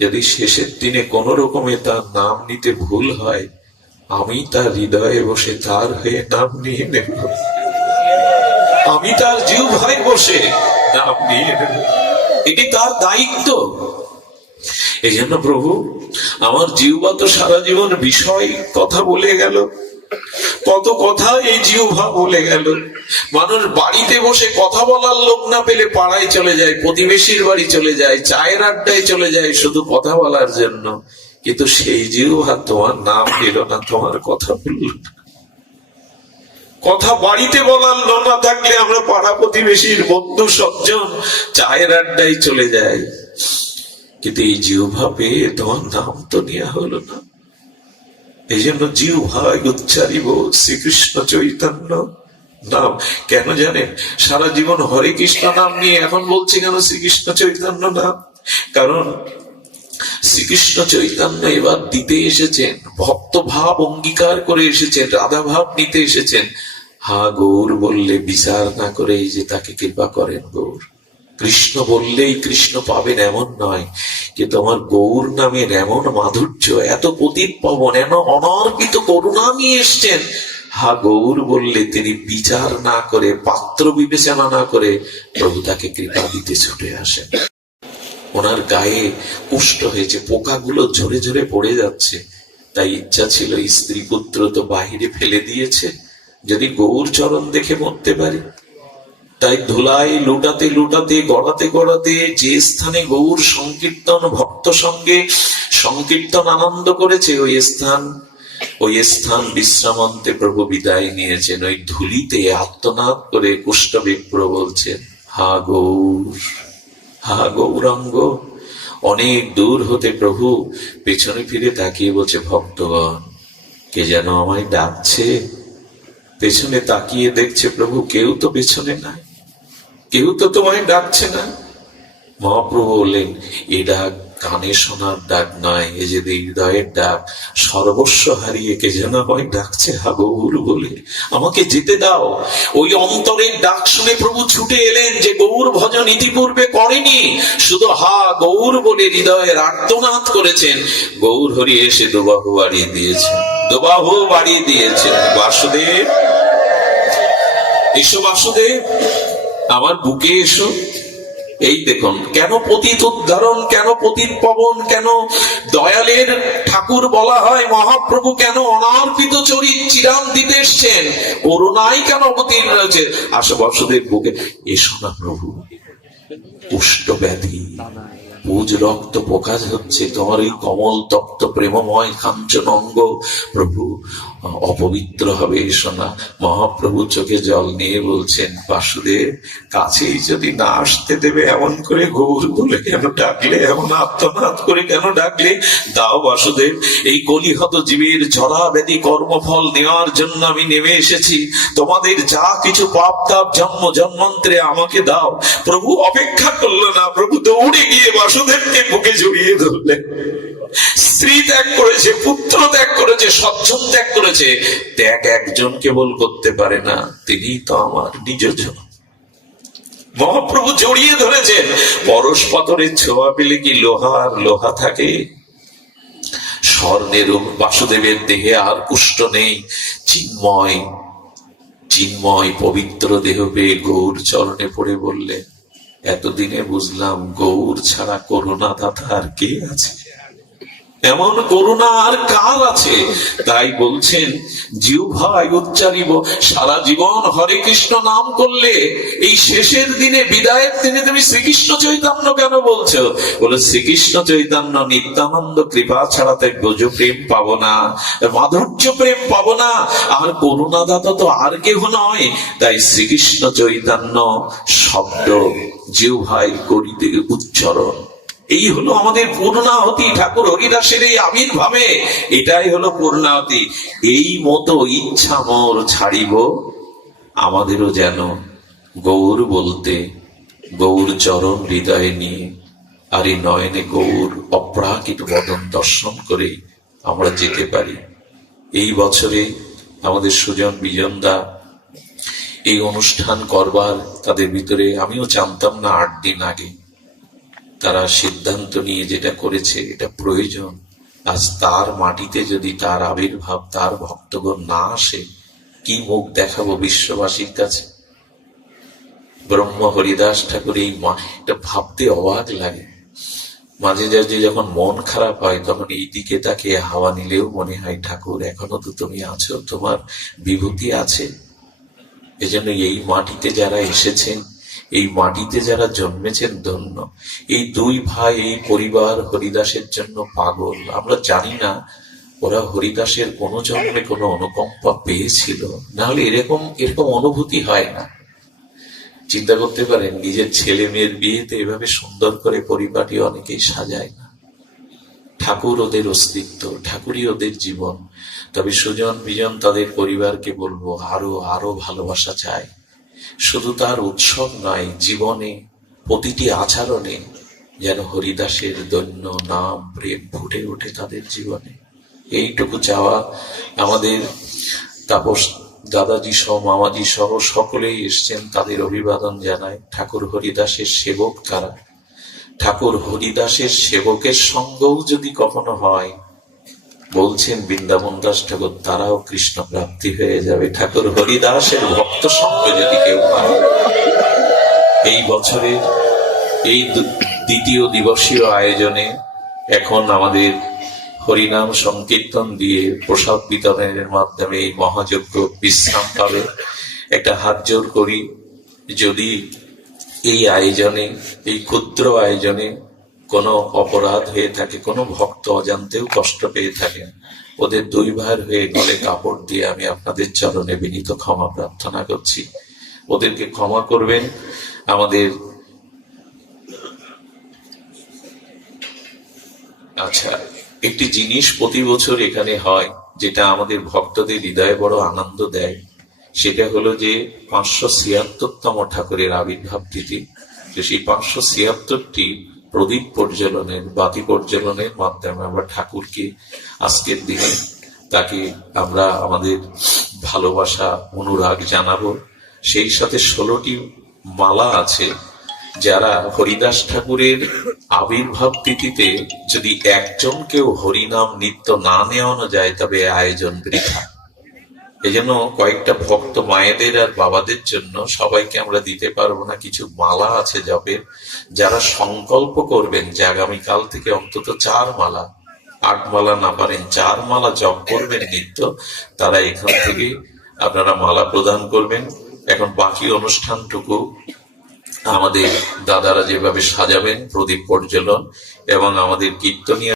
যদি শেষের দিনে কোন রকমে তার নাম নিতে ভুল হয়, আমি তার হৃদয়ে বসে তার হয়ে নাম নিয়ে নেব। আমি তার জিহ্বায় বসে নাম নিয়ে নেব। এটি তার দায়িত্ব। এই জন্য প্রভু, আমার জিহ্বা তো সারা জীবন বিষয় কথা বলে গেল, কত কথা এই জিহ্বা বলে গেল। মানুষ বাড়িতে বসে কথা বলার লোক না পেলে পাড়ায় চলে যায়, প্রতিবেশীর বাড়ি চলে যায়, চায়ের আড্ডায় চলে যায় শুধু কথা বলার জন্য। কিন্তু সেই জিহ্বা তোমার নাম দিল না, তোমার কথা বলল না। কথা বাড়িতে বলার লোক না থাকলে আমরা পাড়া প্রতিবেশীর বন্ধু সজ্জন চায়ের আড্ডায় চলে যাই, কিন্তু এই জিহ্বা পেয়ে তোমার নাম তো নেওয়া হলো না। এই জন্য জিহ্বায় উচ্চারিব শ্রীকৃষ্ণ চৈতন্য নাম। কেন জানেন? সারা জীবন হরে কৃষ্ণ নাম নিয়ে এখন বলছি কেন শ্রীকৃষ্ণ চৈতন্য নাম? কারণ শ্রীকৃষ্ণ চৈতন্য এবার দিতে এসেছেন, ভক্ত ভাব অঙ্গীকার করে এসেছেন, রাধা ভাব নিতে এসেছেন। হা গৌর বললে বিচার না করে এই যে তাকে কৃপা করেন গৌর। কৃষ্ণ বললেই কৃষ্ণ পাবেন এমন নয়, কিন্তু আমার গৌর নামের এমন মাধুর্য, এত প্রদীপ পাবন, এমন অনর্পিত করুণা নিয়ে এসছেন। হা গৌর বললে তিনি বিচার না করে, পাত্র বিবেচনা না করে প্রভু তাকে কৃপা দিতে ছুটে আসেন। ওনার গায়ে কুষ্ঠ হয়েছে, পোকাগুলো ঝরে ঝরে পড়ে যাচ্ছে, তাই ইচ্ছা ছিল স্ত্রী পুত্র তো বাহিরে ফেলে দিয়েছে, যদি গৌর চরণ দেখে মরতে পারি। তাই ধুলাই লুটাতে লুটাতে, গড়াতে গড়াতে যে স্থানে গৌর সংকীর্তন ভক্ত সঙ্গে সংকীর্তন আনন্দ করেছে, ওই স্থান বিশ্রামান্তে প্রভু বিদায় নিয়েছেন। ওই ধুলিতে আত্মনাদ করে কুষ্ঠবিপ্র বলছেন, হা গৌর, হা গৌরাঙ্গ। অনেক দূর হতে প্রভু পেছনে ফিরে তাকিয়ে বলছে, ভক্তগণ কে যেন আমায় ডাকছে। পেছনে তাকিয়ে দেখছে প্রভু কেউ তো পেছনে নাই, কেউ তো তোমায় ডাকছে না। মহাপ্রভু বললেন, এ ডাক কানে শোনার ডাক নয়, এ যে হৃদয়ের ডাক। সর্বস্ব হারিয়ে কে যেন আমায় ডাকছে হা গৌর বলে, আমাকে যেতে দাও। ওই অন্তরের ডাক শুনে প্রভু ছুটে এলেন, যে গৌর ভজন ইতিপূর্বে করেনি, শুধু হা গৌর বলে হৃদয়ের আর্তনাদ করেছেন। গৌর হরি এসে দুবাহু বাড়িয়ে দিয়েছেন, দুবাহু বাড়িয়ে দিয়েছেন। বাসুদেব এসো, বাসুদেব আমার বুকে এসো। এই দেখুন, কেন পতিত উদ্ধারণ, কেন পতিত পবন, কেন দয়ালের ঠাকুর বলা হয় মহাপ্রভু, কেন অনার্পিত চরিত চিরাম দিতে এসছেন, করুণাই কেন অবতীর্ণ হয়েছে। আসো বাসুদেব বুকে এসো না প্রভু। কুষ্ঠ ব্যাধি, পুজ রক্ত প্রকাশ হচ্ছে, তোমার এই কমল তপ্ত প্রেমময় কাঞ্চন অঙ্গ প্রভু অপবিত্র হবে, এসো না। মহাপ্রভু চোখে জল নিয়ে বলছেন, বাসুদেব কাছেই যদি না আসতে দেবে, এমন করে গৌর বলে কেন ডাকলে, এমন আত্মনাদ করে কেন ডাকলে? দাও বাসুদেব, এই কলিহত জীবের জরা ব্যাধি কর্মফল নেওয়ার জন্য আমি নেমে এসেছি। তোমাদের যা কিছু পাপ তাপ জন্ম জন্মান্তরে আমাকে দাও। প্রভু অপেক্ষা করলো না, প্রভু দৌড়ে গিয়ে বাসুদেবকে বুকে জড়িয়ে ধরলেন। স্ত্রী ত্যাগ করেছে, পুত্র ত্যাগ করেছে, সজ্জন ত্যাগ করেছে। ত্যাগ একজন কেবল করতে পারে না, তিনি তো আমার নিজজন। মহাপ্রভু জড়িয়ে ধরেছেন। পরশ পাথরের ছোঁয়া পেলে কি লোহা আর লোহা থাকে? স্বর্ণের বাসুদেবের দেহে আর কুষ্ঠ নেই, চিন্ময় চিন্ময় পবিত্র দেহ পেয়ে গৌর চরণে পড়ে বললেন, এতদিনে বুঝলাম গৌর ছাড়া করুণা দাতা আর কে আছে, এমন করুণা আর কার আছে। তাই বলছেন, জিহ্বায় উচ্চারিব। সারা জীবন হরে কৃষ্ণ নাম করলে এই শেষের দিনে, বিদায়ের দিনে তুমি শ্রীকৃষ্ণ চৈতন্য কেন বলছো? বলে, শ্রীকৃষ্ণ চৈতন্য নিত্যানন্দ কৃপা ছাড়াতে গজ প্রেম পাবো না, মাধুর্য প্রেম পাবো না, আর করুণাদাতা তো আর কেহ নয়। তাই শ্রীকৃষ্ণ চৈতন্য শব্দ জিহ্বায় করিতে উচ্চারণ। এই হলো আমাদের পূর্ণাহতি, ঠাকুর হরিদাসের এই আবির্ভাবে এটাই হলো পূর্ণাহতি। এই মতো ইচ্ছা মোর ছাড়িব, আমাদেরও যেন গৌর বলতে, গৌর চরণ হৃদয়ে নিয়ে, আর এই নয়নে গৌর অপ্রাকৃত বদন দর্শন করে আমরা যেতে পারি। এই বছরে আমাদের সুজন বিজনদা এই অনুষ্ঠান করবার তাদের ভিতরে, আমিও জানতাম না 8 দিন আগে, তারা সিদ্ধান্ত নিয়ে যেটা করেছে এটা প্রয়োজন। আজ তার মাটিতে যদি তার আবির্ভাব, তার ভক্তগণ না আসে, কি মুখ দেখাবো বিশ্ববাসীর কাছে? ব্রহ্ম হরিদাস ঠাকুর এই এটা ভাবতে অবাক লাগে। মাঝে মাঝে যখন মন খারাপ হয় তখন এই দিকে তাকে হাওয়া নিলেও মনে হয় ঠাকুর এখনো তো তুমি আছো, তোমার বিভূতি আছে। এজন্য এই মাটিতে যারা এসেছেন, এই মাটিতে যারা জন্মেছেন ধন্য। এই 2 ভাই, এই পরিবার হরিদাসের জন্য পাগল। আমরা জানি না ওরা হরিদাসের কোনো জন্মে কোনো অনুকম্পা পেয়েছিল, না হলে এরকম অনুভূতি হয় না। চিন্তা করতে পারেন, নিজের ছেলে মেয়ের বিয়েতে এভাবে সুন্দর করে পরিপাটি অনেকেই সাজায় না। ঠাকুর ওদের অস্তিত্ব, ঠাকুরই ওদের জীবন। তবে সুজন বিজন তাদের পরিবারকে বলবো, আরো আরো ভালোবাসা চাই। শুধু তার উৎসব নয়, জীবনে প্রতিটি আচরণে যেন হরিদাসের দৈন্য নাম প্রেম ফুটে ওঠে তাদের জীবনে। এইটুকু চাওয়া। আমাদের তাপস দাদাজি সহ মামাজি সহ সকলেই এসছেন, তাদের অভিবাদন জানায়। ঠাকুর হরিদাসের সেবক তারা। ঠাকুর হরিদাসের সেবকের সঙ্গও যদি কখনো হয়, বলছেন বৃন্দাবন দাস ঠাকুর, তারাও কৃষ্ণ প্রাপ্তি হয়ে যাবে। ঠাকুর হরিদাসের ভক্ত সঙ্গ যদি কেউ পায়। এই বছরের এই দ্বিতীয় দিবসীয় আয়োজনে এখন আমাদের হরিনাম সংকীর্তন দিয়ে প্রসাদ বিতরণের মাধ্যমে এই মহাযজ্ঞ বিশ্রাম পাবে। একটা হাত জোর করি, যদি এই আয়োজনে, এই ক্ষুদ্র আয়োজনে কোনো অপরাধ হয়ে থাকে, কোনো ভক্ত অজান্তেও কষ্ট পেয়ে থাকেন, ওদের 2 ভাইয়ের হয়ে গলে কাপড় দিয়ে আমি আপনাদের চরণে বিনীত ক্ষমা প্রার্থনা করছি। ওদেরকে ক্ষমা করবেন। আমাদের আচ্ছা, একটি জিনিস প্রতি বছর এখানে হয় যেটা আমাদের ভক্তদের হৃদয়ে বড় আনন্দ দেয়, সেটা হলো যে 576তম ঠাকুরের আবির্ভাব তিথি। সেই 576টি প্রদীপ প্রজ্বলনের, বাতি প্রজ্বলনের মাধ্যমে আমরা ঠাকুরকে আজকের দিনে তাকে আমরা আমাদের ভালোবাসা অনুরাগ জানাবো। সেই সাথে 16টি মালা আছে। যারা হরিদাস ঠাকুরের আবির্ভাব তিথিতে যদি একজনকেও হরিনাম নিত্য না নেওয়ানো যায়, তবে আয়োজন বৃথা। এজন্য কয়েকটা ভক্ত মায়েদের আর বাবাদের জন্য, সবাইকে আমরা দিতে পারবো না, কিছু মালা আছে জপের। যারা সংকল্প করবেন যে আগামীকাল থেকে অন্তত 4 মালা, 8 মালা না পারেন 4 মালা জপ করবেন নিত্য, তারা এখান থেকে আপনারা মালা প্রদান করবেন। এখন বাকি অনুষ্ঠানটুকু আমাদের দাদারা যেভাবে সাজাবেন, প্রদীপ প্রজ্বলন এবং আমাদের কীর্তনীয়